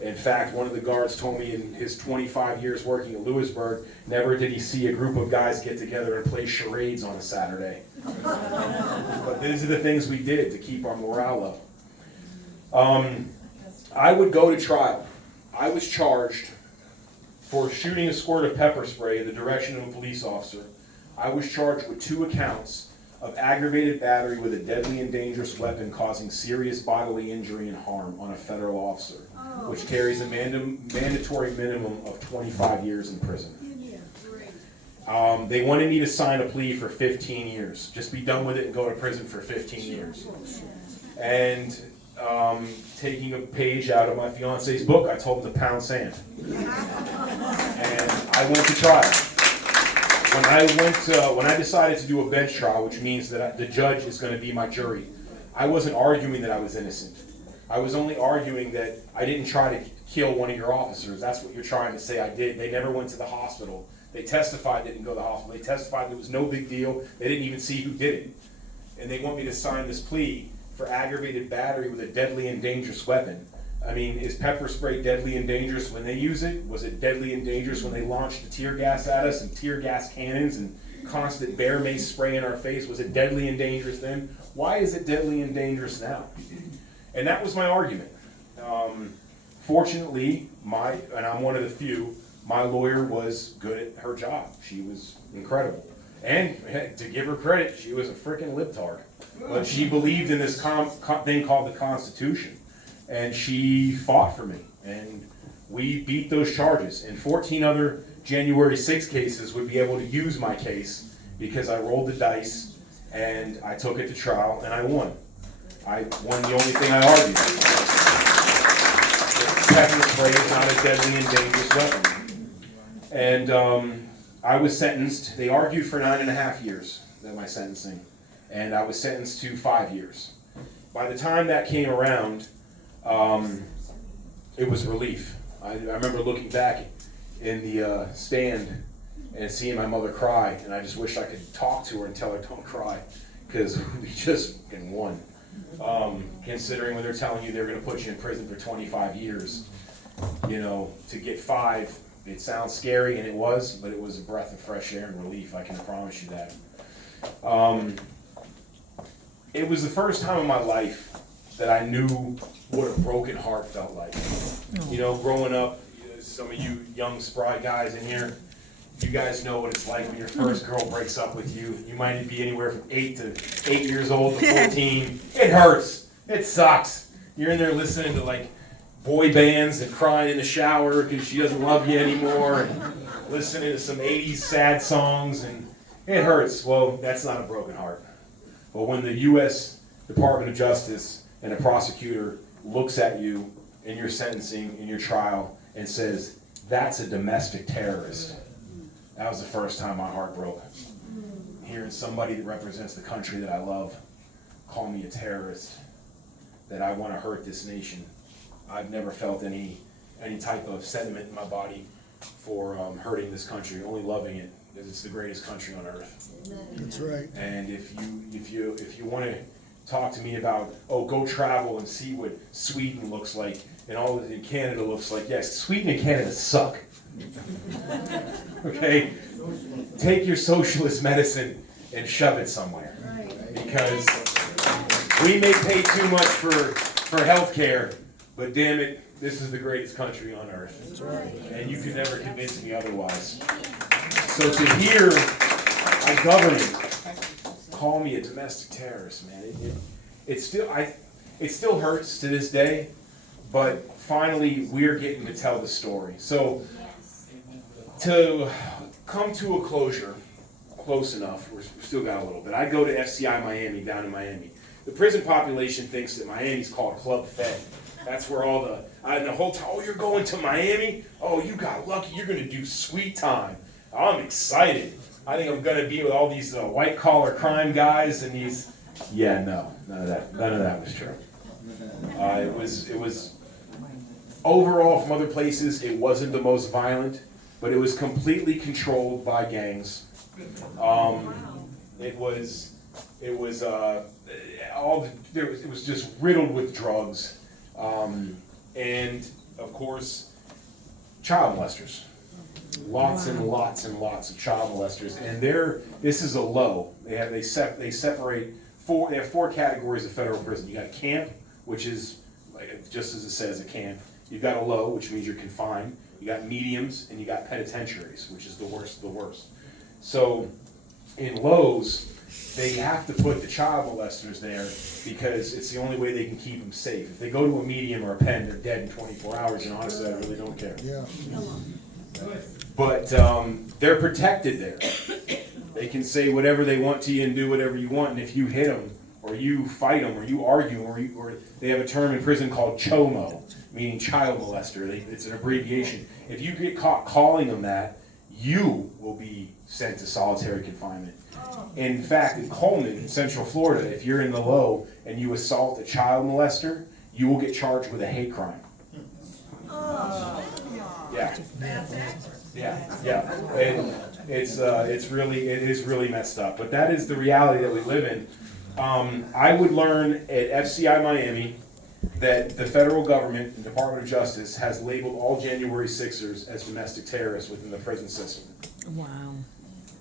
In fact, one of the guards told me in his 25 years working at Lewisburg, never did he see a group of guys get together and play charades on a Saturday. But these are the things we did to keep our morale up. I would go to trial. I was charged for shooting a squirt of pepper spray in the direction of a police officer. I was charged with 2 accounts of aggravated battery with a deadly and dangerous weapon causing serious bodily injury and harm on a federal officer, which carries a mandatory minimum of 25 years in prison. They wanted me to sign a plea for 15 years. Just be done with it and go to prison for 15 years. And taking a page out of my fiance's book, I told him to pound sand. And I went to trial. When I decided to do a bench trial, which means that the judge is going to be my jury, I wasn't arguing that I was innocent. I was only arguing that I didn't try to kill one of your officers. That's what you're trying to say I did. They never went to the hospital. They testified they didn't go to the hospital. They testified it was no big deal. They didn't even see who did it. And they want me to sign this plea for aggravated battery with a deadly and dangerous weapon. I mean, is pepper spray deadly and dangerous when they use it? Was it deadly and dangerous when they launched the tear gas at us and tear gas cannons and constant bear mace spray in our face? Was it deadly and dangerous then? Why is it deadly and dangerous now? And that was my argument. Fortunately, and I'm one of the few, my lawyer was good at her job. She was incredible. And to give her credit, she was a freaking libtard. But she believed in this thing called the Constitution. And she fought for me. And we beat those charges. And 14 other January 6 cases would be able to use my case because I rolled the dice and I took it to trial and I won. I won the only thing I argued. Pepper spray is not a deadly and dangerous weapon. And I was sentenced. They argued for 9.5 years, my sentencing. And I was sentenced to 5 years. By the time that came around, it was relief. I remember looking back in the stand and seeing my mother cry, and I just wish I could talk to her and tell her don't cry, because we just won. Considering when they're telling you they're going to put you in prison for 25 years, you know, to get 5, it sounds scary, and it was, but it was a breath of fresh air and relief, I can promise you that. It was the first time in my life that I knew what a broken heart felt like. You know, growing up, some of you young, spry guys in here, you guys know what it's like when your first girl breaks up with you. You might be anywhere from 8 years old to 14. It hurts. It sucks. You're in there listening to like boy bands and crying in the shower because she doesn't love you anymore, and listening to some 80s sad songs, and it hurts. Well, that's not a broken heart. But when the U.S. Department of Justice and a prosecutor looks at you in your sentencing, in your trial, and says, that's a domestic terrorist, that was the first time my heart broke. Hearing somebody that represents the country that I love call me a terrorist, that I want to hurt this nation. I've never felt any type of sentiment in my body for hurting this country, only loving it, because it's the greatest country on earth. That's right. And if you want to talk to me about, oh, go travel and see what Sweden looks like and all that Canada looks like, yes, Sweden and Canada suck. Okay? Take your socialist medicine and shove it somewhere. Because we may pay too much for health care, but damn it, this is the greatest country on earth. That's right. And you can never convince me otherwise. So to hear a government call me a domestic terrorist, man, it still hurts to this day, but finally we're getting to tell the story. So to come to a closure, close enough, we've still got a little bit. I go to FCI Miami, down in Miami. The prison population thinks that Miami's called Club Fed. That's where all the whole time, oh, you're going to Miami? Oh, you got lucky, you're gonna do sweet time. I'm excited. I think I'm gonna be with all these white collar crime guys and these, yeah, no, none of that was true. It was overall from other places, it wasn't the most violent, but it was completely controlled by gangs. It was just riddled with drugs, and of course, child molesters. Lots and lots and lots of child molesters, and this is a low. They have four categories of federal prison. You got camp, which is just as it says, a camp. You've got a low, which means you're confined. You got mediums, and you got penitentiaries, which is the worst of the worst. So in Lowe's, they have to put the child molesters there because it's the only way they can keep them safe. If they go to a medium or a pen, they're dead in 24 hours, and honestly, I really don't care. Yeah. But they're protected there. They can say whatever they want to you and do whatever you want, and if you hit them, or you fight them, or you argue, or they have a term in prison called CHOMO, meaning child molester. It's an abbreviation. If you get caught calling them that, you will be sent to solitary confinement. In fact, in Coleman, Central Florida, if you're in the low and you assault a child molester, you will get charged with a hate crime. Yeah. Yeah. And it is really messed up. But that is the reality that we live in. I would learn at FCI Miami that the federal government and Department of Justice has labeled all January 6ers as domestic terrorists within the prison system. Wow.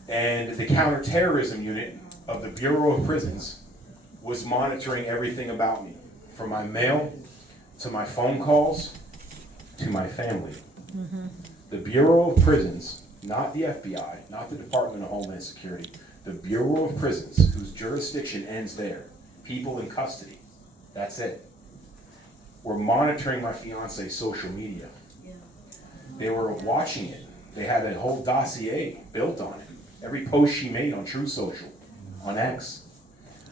And the counterterrorism unit of the Bureau of Prisons was monitoring everything about me, from my mail to my phone calls to my family. Mm-hmm. The Bureau of Prisons, not the FBI, not the Department of Homeland Security, the Bureau of Prisons, whose jurisdiction ends there, people in custody, that's it, were monitoring my fiance's social media. Yeah. They were watching it. They had a whole dossier built on it. Every post she made on True Social, on X.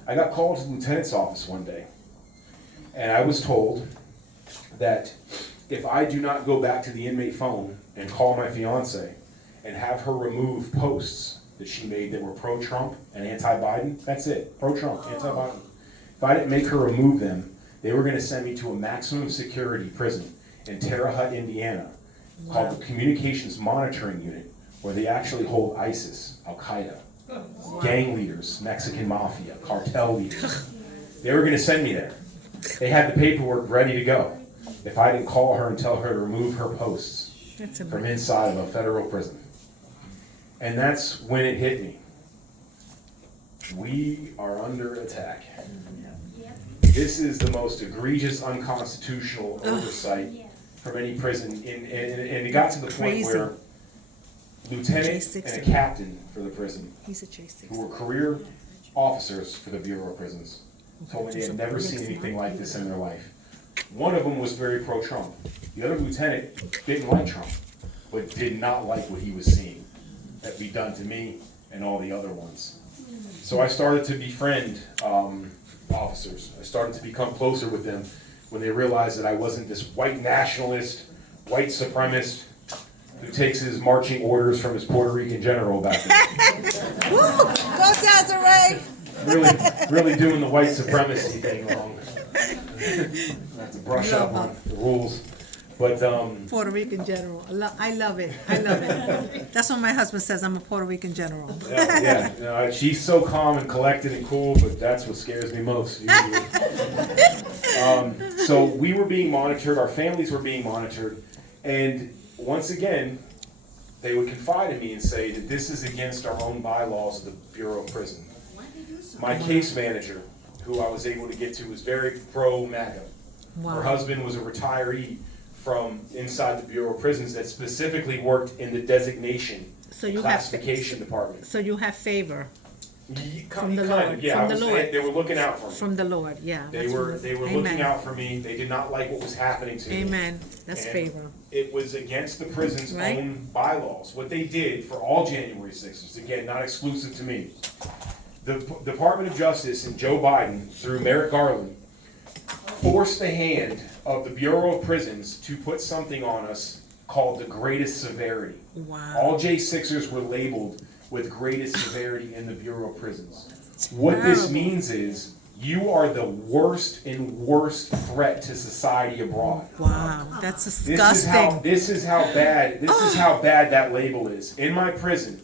I got called to the lieutenant's office one day, and I was told that if I do not go back to the inmate phone and call my fiance and have her remove posts that she made that were pro-Trump and anti-Biden, that's it, pro-Trump, anti-Biden. If I didn't make her remove them, they were going to send me to a maximum security prison in Terre Haute, Indiana, called the Communications Monitoring Unit, where they actually hold ISIS, Al-Qaeda, gang leaders, Mexican mafia, cartel leaders. They were going to send me there. They had the paperwork ready to go if I didn't call her and tell her to remove her posts from inside of a federal prison. And that's when it hit me. We are under attack. This is the most egregious, unconstitutional oversight from any prison. And it got to the point where lieutenant and a captain for the prison, who were career officers for the Bureau of Prisons, told me they had never seen anything like this in their life. One of them was very pro-Trump. The other lieutenant didn't like Trump, but did not like what he was seeing that be done to me and all the other ones. So I started to befriend officers. I started to become closer with them when they realized that I wasn't this white nationalist, white supremacist who takes his marching orders from his Puerto Rican general back then. Woo! Go Desiree! Really doing the white supremacy thing wrong. I have to brush up on the rules. But Puerto Rican general. I love it. I love it. That's what my husband says. I'm a Puerto Rican general. yeah, she's so calm and collected and cool, but that's what scares me most. So we were being monitored. Our families were being monitored, and once again, they would confide in me and say that this is against our own bylaws of the Bureau of Prison. My case manager, who I was able to get to, was very pro-MAGA. Wow. Her husband was a retiree from inside the Bureau of Prisons that specifically worked in the designation classification department. So you have favor from the Lord. Yeah, from the Lord. They were looking out for me. From the Lord, yeah. They were looking out for me. They did not like what was happening to me. Amen. That's favor. It was against the prison's own bylaws. What they did for all January 6ers, again, not exclusive to me. The Department of Justice and Joe Biden, through Merrick Garland, forced the hand of the Bureau of Prisons to put something on us called the greatest severity. Wow. All J6ers were labeled with greatest severity in the Bureau of Prisons. What this means is you are the worst and worst threat to society abroad. Wow, that's disgusting. This is how bad that label is. In my prison,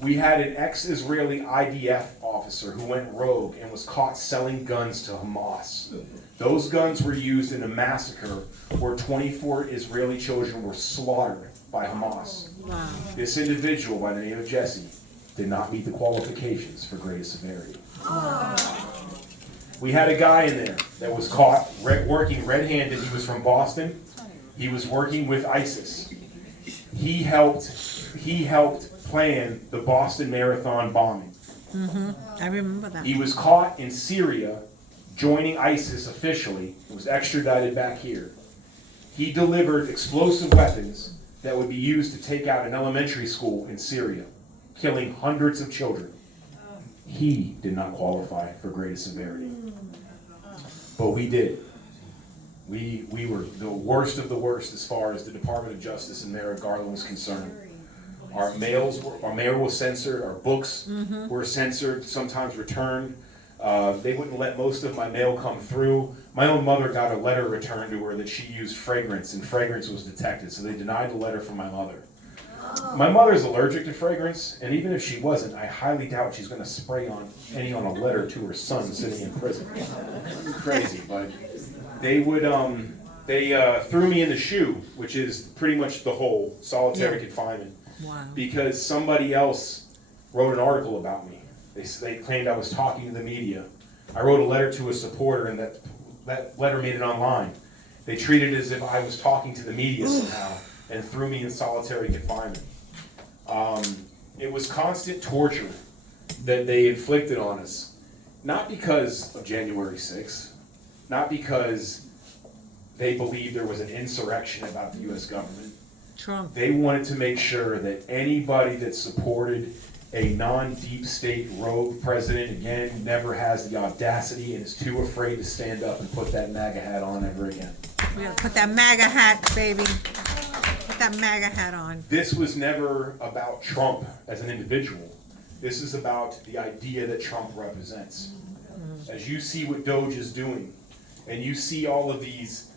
we had an ex-Israeli IDF officer who went rogue and was caught selling guns to Hamas. Those guns were used in a massacre where 24 Israeli children were slaughtered by Hamas. Wow. This individual by the name of Jesse did not meet the qualifications for greatest severity. Wow. We had a guy in there that was caught working red-handed. He was from Boston. He was working with ISIS. He helped plan the Boston Marathon bombing. I remember that. He was caught in Syria joining ISIS officially, was extradited back here. He delivered explosive weapons that would be used to take out an elementary school in Syria, killing hundreds of children. He did not qualify for greatest severity, but we did. We were the worst of the worst as far as the Department of Justice and Merrick Garland was concerned. Our mail was censored, our books were censored, sometimes returned. They wouldn't let most of my mail come through. My own mother got a letter returned to her that she used fragrance, and fragrance was detected, so they denied the letter from my mother. My mother's allergic to fragrance, and even if she wasn't, I highly doubt she's going to spray on a letter to her son sitting in prison. Crazy, but they would they threw me in the shoe, which is pretty much the whole solitary confinement. Wow. Because somebody else wrote an article about me. They claimed I was talking to the media. I wrote a letter to a supporter, and that letter made it online. They treated it as if I was talking to the media somehow and threw me in solitary confinement. It was constant torture that they inflicted on us, not because of January 6th, not because they believed there was an insurrection about the U.S. government. Trump. They wanted to make sure that anybody that supported a non-deep state rogue president, again, never has the audacity and is too afraid to stand up and put that MAGA hat on ever again. We gotta put that MAGA hat, baby. Put that MAGA hat on. This was never about Trump as an individual. This is about the idea that Trump represents. As you see what Doge is doing, and you see all of these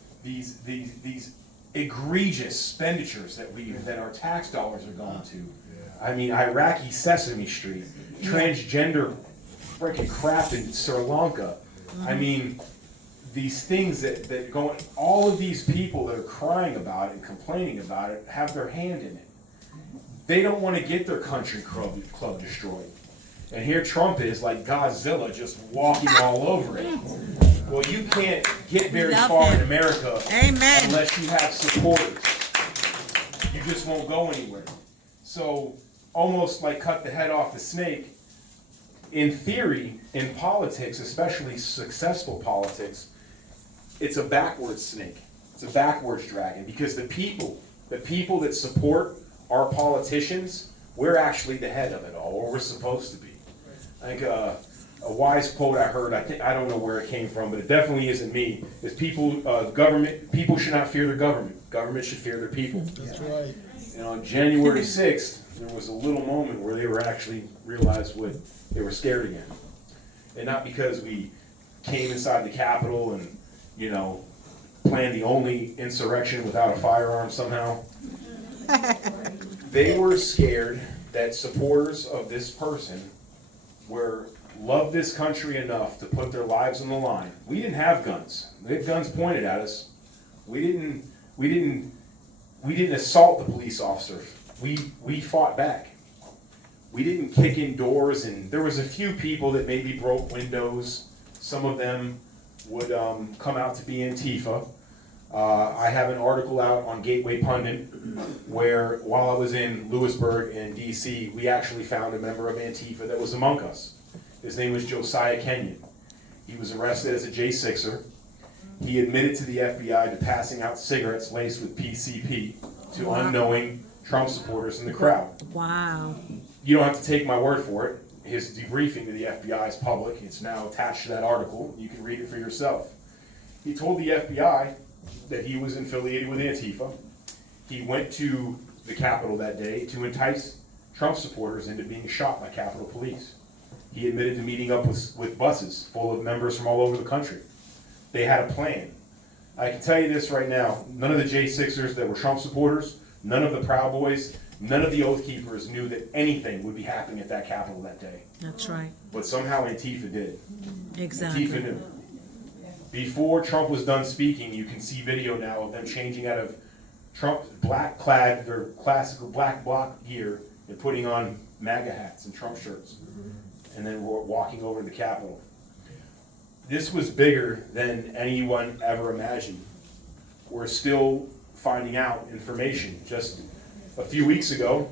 egregious expenditures that our tax dollars are going to. I mean, Iraqi Sesame Street, transgender freaking crap in Sri Lanka. I mean, these things that go, all of these people that are crying about it and complaining about it have their hand in it. They don't want to get their country club destroyed. And here Trump is like Godzilla just walking all over it. Well, you can't get very far in America unless you have supporters. You just won't go anywhere. So, almost like cut the head off the snake, in theory, in politics, especially successful politics, it's a backwards snake. It's a backwards dragon, because the people that support our politicians, we're actually the head of it all, or we're supposed to be. I think a wise quote I heard, I don't know where it came from, but it definitely isn't me, is people should not fear their government. Government should fear their people. That's right. And on January 6th, there was a little moment where they were actually realized what they were scared again. And not because we came inside the Capitol and, planned the only insurrection without a firearm somehow. They were scared that supporters of this person loved this country enough to put their lives on the line. We didn't have guns. They had guns pointed at us. We didn't assault the police officer. We fought back. We didn't kick in doors, and there was a few people that maybe broke windows. Some of them would come out to be Antifa. I have an article out on Gateway Pundit where, while I was in Lewisburg in D.C., we actually found a member of Antifa that was among us. His name was Josiah Kenyon. He was arrested as a J6er. He admitted to the FBI to passing out cigarettes laced with PCP to unknowing Trump supporters in the crowd. Wow. You don't have to take my word for it. His debriefing to the FBI is public. It's now attached to that article. You can read it for yourself. He told the FBI that he was affiliated with Antifa. He went to the Capitol that day to entice Trump supporters into being shot by Capitol Police. He admitted to meeting up with buses full of members from all over the country. They had a plan. I can tell you this right now, none of the J6ers that were Trump supporters, none of the Proud Boys, none of the Oath Keepers knew that anything would be happening at that Capitol that day. That's right. But somehow Antifa did. Exactly. Antifa knew. Before Trump was done speaking, you can see video now of them changing out of Trump's black-clad, their classical black bloc gear, and putting on MAGA hats and Trump shirts. And then walking over to the Capitol. This was bigger than anyone ever imagined. We're still finding out information. Just a few weeks ago,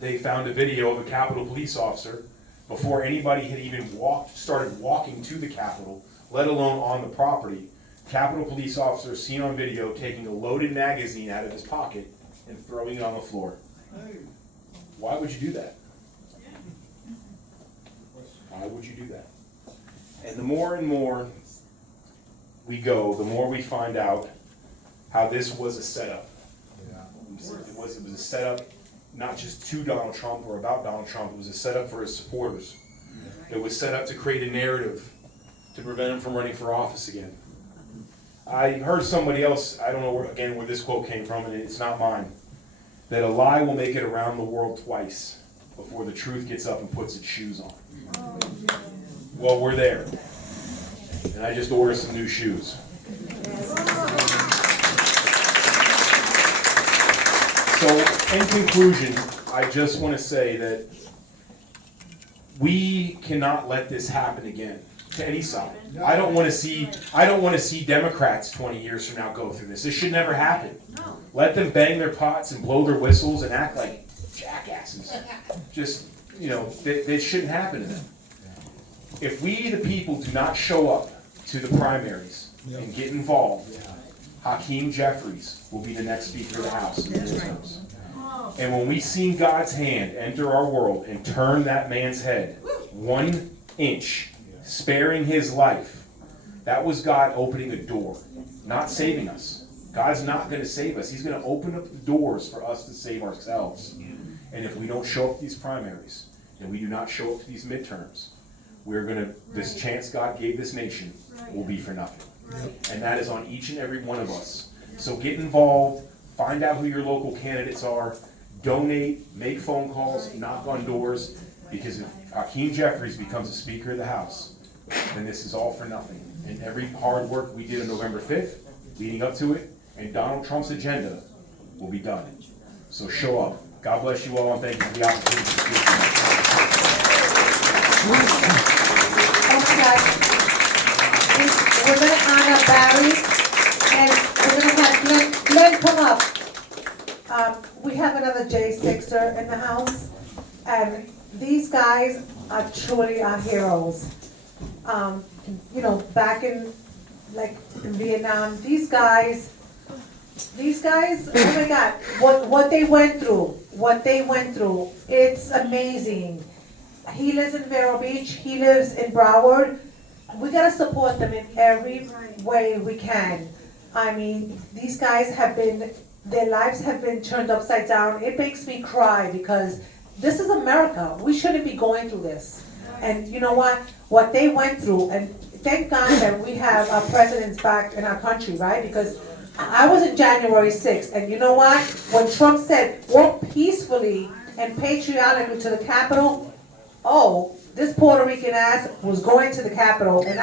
they found a video of a Capitol police officer before anybody had even started walking to the Capitol, let alone on the property. Capitol police officer seen on video taking a loaded magazine out of his pocket and throwing it on the floor. Why would you do that? Why would you do that? And the more and more we go, the more we find out how this was a setup. It was a setup not just to Donald Trump or about Donald Trump, it was a setup for his supporters. It was set up to create a narrative to prevent him from running for office again. I heard somebody else, I don't know where this quote came from, and it's not mine, that a lie will make it around the world twice before the truth gets up and puts its shoes on. Well, we're there. And I just ordered some new shoes. So, in conclusion, I just want to say that we cannot let this happen again to any side. I don't want to see Democrats 20 years from now go through this. This should never happen. Let them bang their pots and blow their whistles and act like jackasses. Just, this shouldn't happen to them. If we, the people, do not show up to the primaries and get involved, Hakeem Jeffries will be the next Speaker of the House in the midterms. And when we see God's hand enter our world and turn that man's head 1 inch, sparing his life, that was God opening a door, not saving us. God's not going to save us. He's going to open up the doors for us to save ourselves. And if we don't show up to these primaries, and we do not show up to these midterms, this chance God gave this nation will be for nothing. And that is on each and every one of us. So get involved, find out who your local candidates are, donate, make phone calls, knock on doors, because if Hakeem Jeffries becomes a Speaker of the House, then this is all for nothing. And every hard work we did on November 5th, leading up to it, and Donald Trump's agenda will be done. So show up. God bless you all, and thank you for the opportunity to speak tonight. Oh my God. We're going to honor Barry, and we're going to have Glenn come up. We have another J6er in the house, and these guys are truly our heroes. Back in Vietnam, these guys, oh my God, what they went through, it's amazing. He lives in Vero Beach, he lives in Broward. We gotta support them in every way we can. I mean, these guys their lives have been turned upside down. It makes me cry because this is America. We shouldn't be going through this. And you know what they went through, and thank God that we have our presidents back in our country, right? Because I was in January 6th, and you know what? When Trump said, walk peacefully and patriotically to the Capitol, this Puerto Rican ass was going to the Capitol, and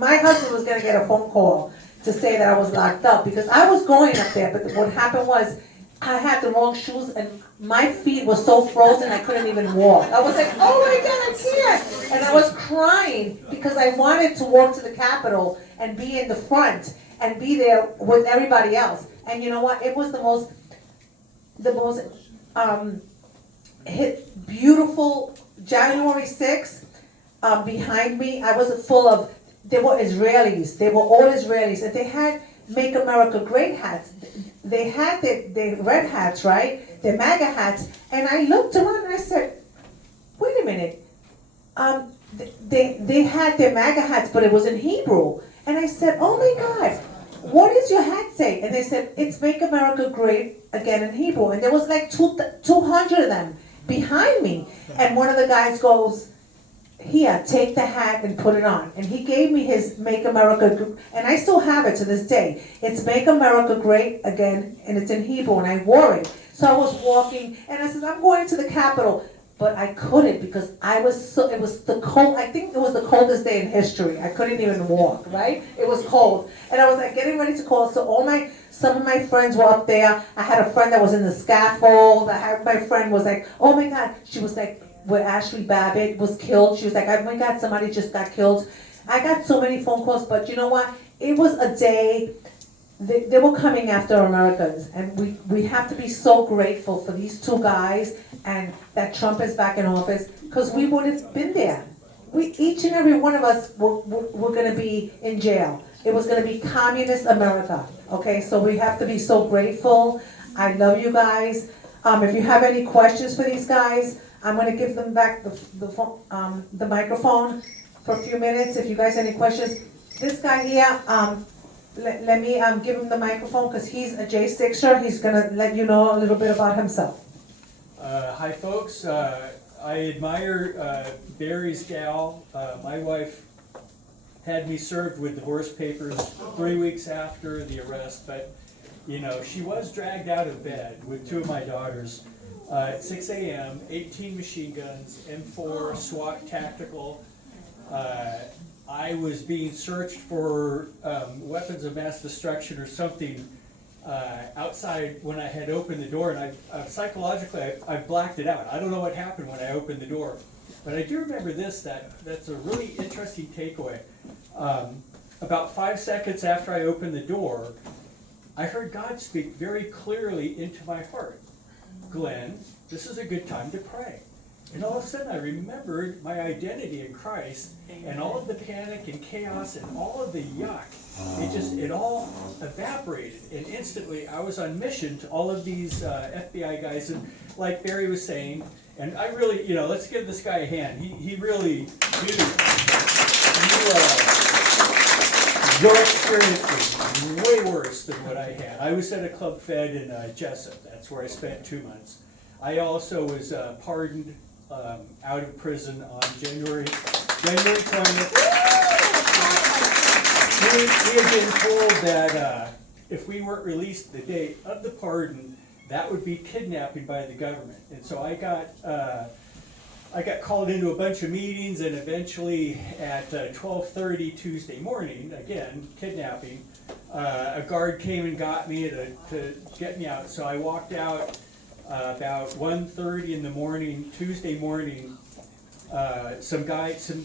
my husband was gonna get a phone call to say that I was locked up, because I was going up there, but what happened was, I had the wrong shoes, and my feet were so frozen I couldn't even walk. I was like, oh my God, I can't! And I was crying, because I wanted to walk to the Capitol and be in the front, and be there with everybody else. And you know what, it was the most beautiful January 6th. Behind me, I was full of, they were Israelis, they were all Israelis, and they had Make America Great hats. They had the red hats, right? The MAGA hats. And I looked around and I said, wait a minute. They had their MAGA hats, but it was in Hebrew. And I said, oh my God, what does your hat say? And they said, it's Make America Great Again in Hebrew. And there was like 200 of them behind me. And one of the guys goes, here, take the hat and put it on. And he gave me his Make America, and I still have it to this day. It's Make America Great Again, and it's in Hebrew, and I wore it. So I was walking, and I said, I'm going to the Capitol. But I couldn't, because it was the cold, I think it was the coldest day in history. I couldn't even walk, right? It was cold. And I was like getting ready to call, so some of my friends were up there. I had a friend that was in the scaffold. My friend was like, oh my God. She was like, where Ashley Babbitt was killed. She was like, oh my God, somebody just got killed. I got so many phone calls, but you know what? It was a day they were coming after Americans, and we have to be so grateful for these two guys and that Trump is back in office, because we would have been there. Each and every one of us were gonna be in jail. It was gonna be communist America, okay? So we have to be so grateful. I love you guys. If you have any questions for these guys, I'm gonna give them back the microphone for a few minutes. If you guys have any questions, this guy here, let me give him the microphone, because he's a J6er. He's gonna let you know a little bit about himself. Hi folks, I admire Barry's gal. My wife had me served with divorce papers 3 weeks after the arrest, but you know, she was dragged out of bed with two of my daughters at 6 a.m., 18 machine guns, M4, SWAT tactical. I was being searched for weapons of mass destruction or something outside when I had opened the door, and psychologically I blacked it out. I don't know what happened when I opened the door, but I do remember this, that's a really interesting takeaway. About 5 seconds after I opened the door, I heard God speak very clearly into my heart. Glenn, this is a good time to pray. And all of a sudden I remembered my identity in Christ, and all of the panic and chaos and all of the yuck. It all evaporated, and instantly I was on mission to all of these FBI guys, and like Barry was saying, and I really, you know, let's give this guy a hand. He really, dude, your experience was way worse than what I had. I was at a club fed in Jessup. That's where I spent 2 months. I also was pardoned out of prison on January 20th. We had been told that if we weren't released the day of the pardon, that would be kidnapping by the government. And so I got called into a bunch of meetings, and eventually at 12:30 Tuesday morning, again, kidnapping, a guard came and got me to get me out. So I walked out about 1:30 in the morning, Tuesday morning. Some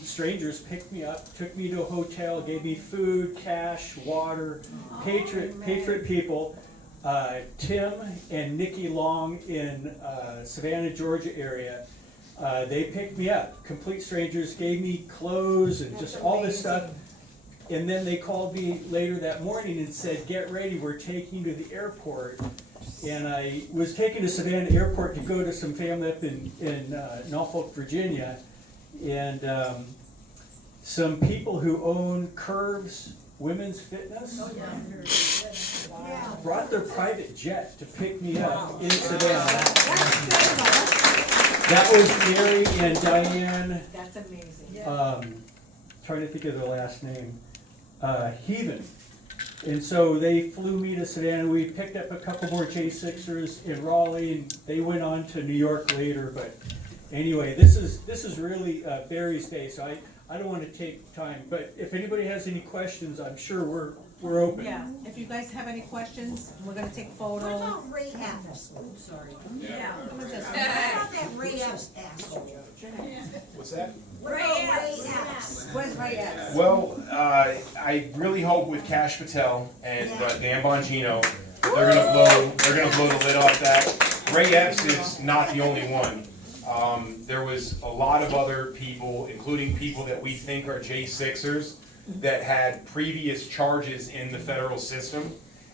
strangers picked me up, took me to a hotel, gave me food, cash, water, patriot people. Tim and Nikki Long in Savannah, Georgia area, they picked me up, complete strangers, gave me clothes and just all this stuff. And then they called me later that morning and said, get ready, we're taking you to the airport. And I was taken to Savannah Airport to go to some family up in Norfolk, Virginia. And some people who own Curves Women's Fitness brought their private jet to pick me up in Savannah. That was Mary and Diane. That's amazing. Trying to think of their last name. Heaven. And so they flew me to Savannah. We picked up a couple more J6ers in Raleigh, and they went on to New York later. But anyway, this is really Barry's day, so I don't want to take time. But if anybody has any questions, I'm sure we're open. Yeah, if you guys have any questions, we're gonna take photos. What about Ray Epps? Oh, sorry. Yeah. What about that Ray Epps asshole? What's that? What about Ray Epps? Where's Ray Epps? Well, I really hope with Cash Patel and Dan Bongino, they're gonna blow the lid off that. Ray Epps is not the only one. There was a lot of other people, including people that we think are J6ers, that had previous charges in the federal system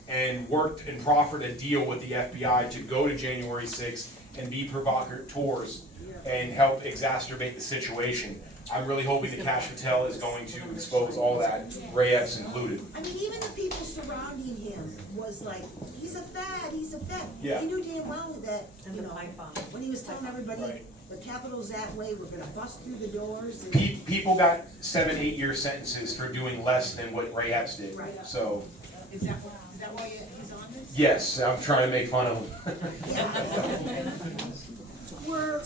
and worked and proffered a deal with the FBI to go to January 6th and be provocateurs and help exacerbate the situation. I'm really hoping that Cash Patel is going to expose all that, Ray Epps included. I mean, even the people surrounding him was like, he's a fad, he's a fad. Yeah. They knew damn well that, you know, Right. when he was telling everybody, Right. the Capitol's that way, we're gonna bust through the doors. And People got 7-8 year sentences for doing less than what Ray Epps did. Right. So, Is that why he's on this? yes, I'm trying to make fun of him. Were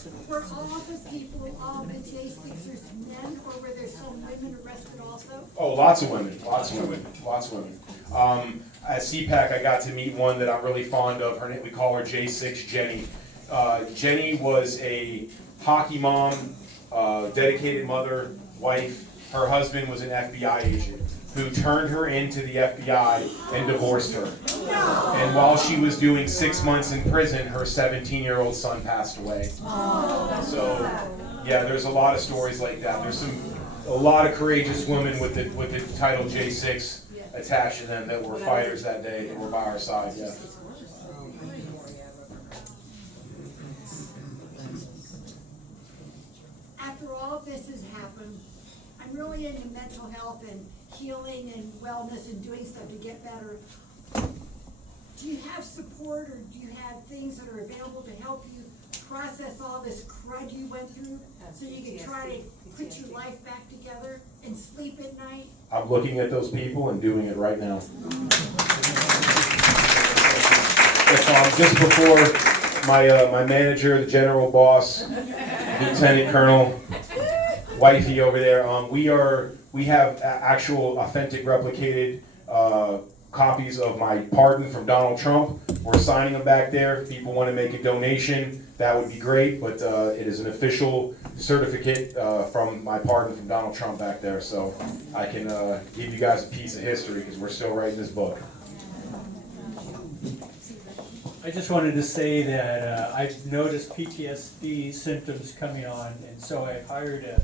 all of the people, all the J6ers men, or were there some women arrested also? Oh, lots of women. At CPAC, I got to meet one that I'm really fond of. Her name, we call her J6 Jenny. Jenny was a hockey mom, dedicated mother, wife. Her husband was an FBI agent. who turned her into the FBI and divorced her. And while she was doing 6 months in prison, her 17-year-old son passed away. So, yeah, there's a lot of stories like that. There's a lot of courageous women with the title J6 attached to them that were fighters that day, that were by our side, yeah. After all of this has happened, I'm really into mental health and healing and wellness and doing stuff to get better. Do you have support, or do you have things that are available to help you process all this crud you went through, so you can try to put your life back together and sleep at night? I'm looking at those people and doing it right now. Just before my manager, the general boss, Lieutenant Colonel, wifey over there, we have actual authentic replicated copies of my pardon from Donald Trump. We're signing them back there. If people want to make a donation, that would be great, but it is an official certificate from my pardon from Donald Trump back there, so I can give you guys a piece of history, because we're still writing this book. I just wanted to say that I've noticed PTSD symptoms coming on, and so I've hired a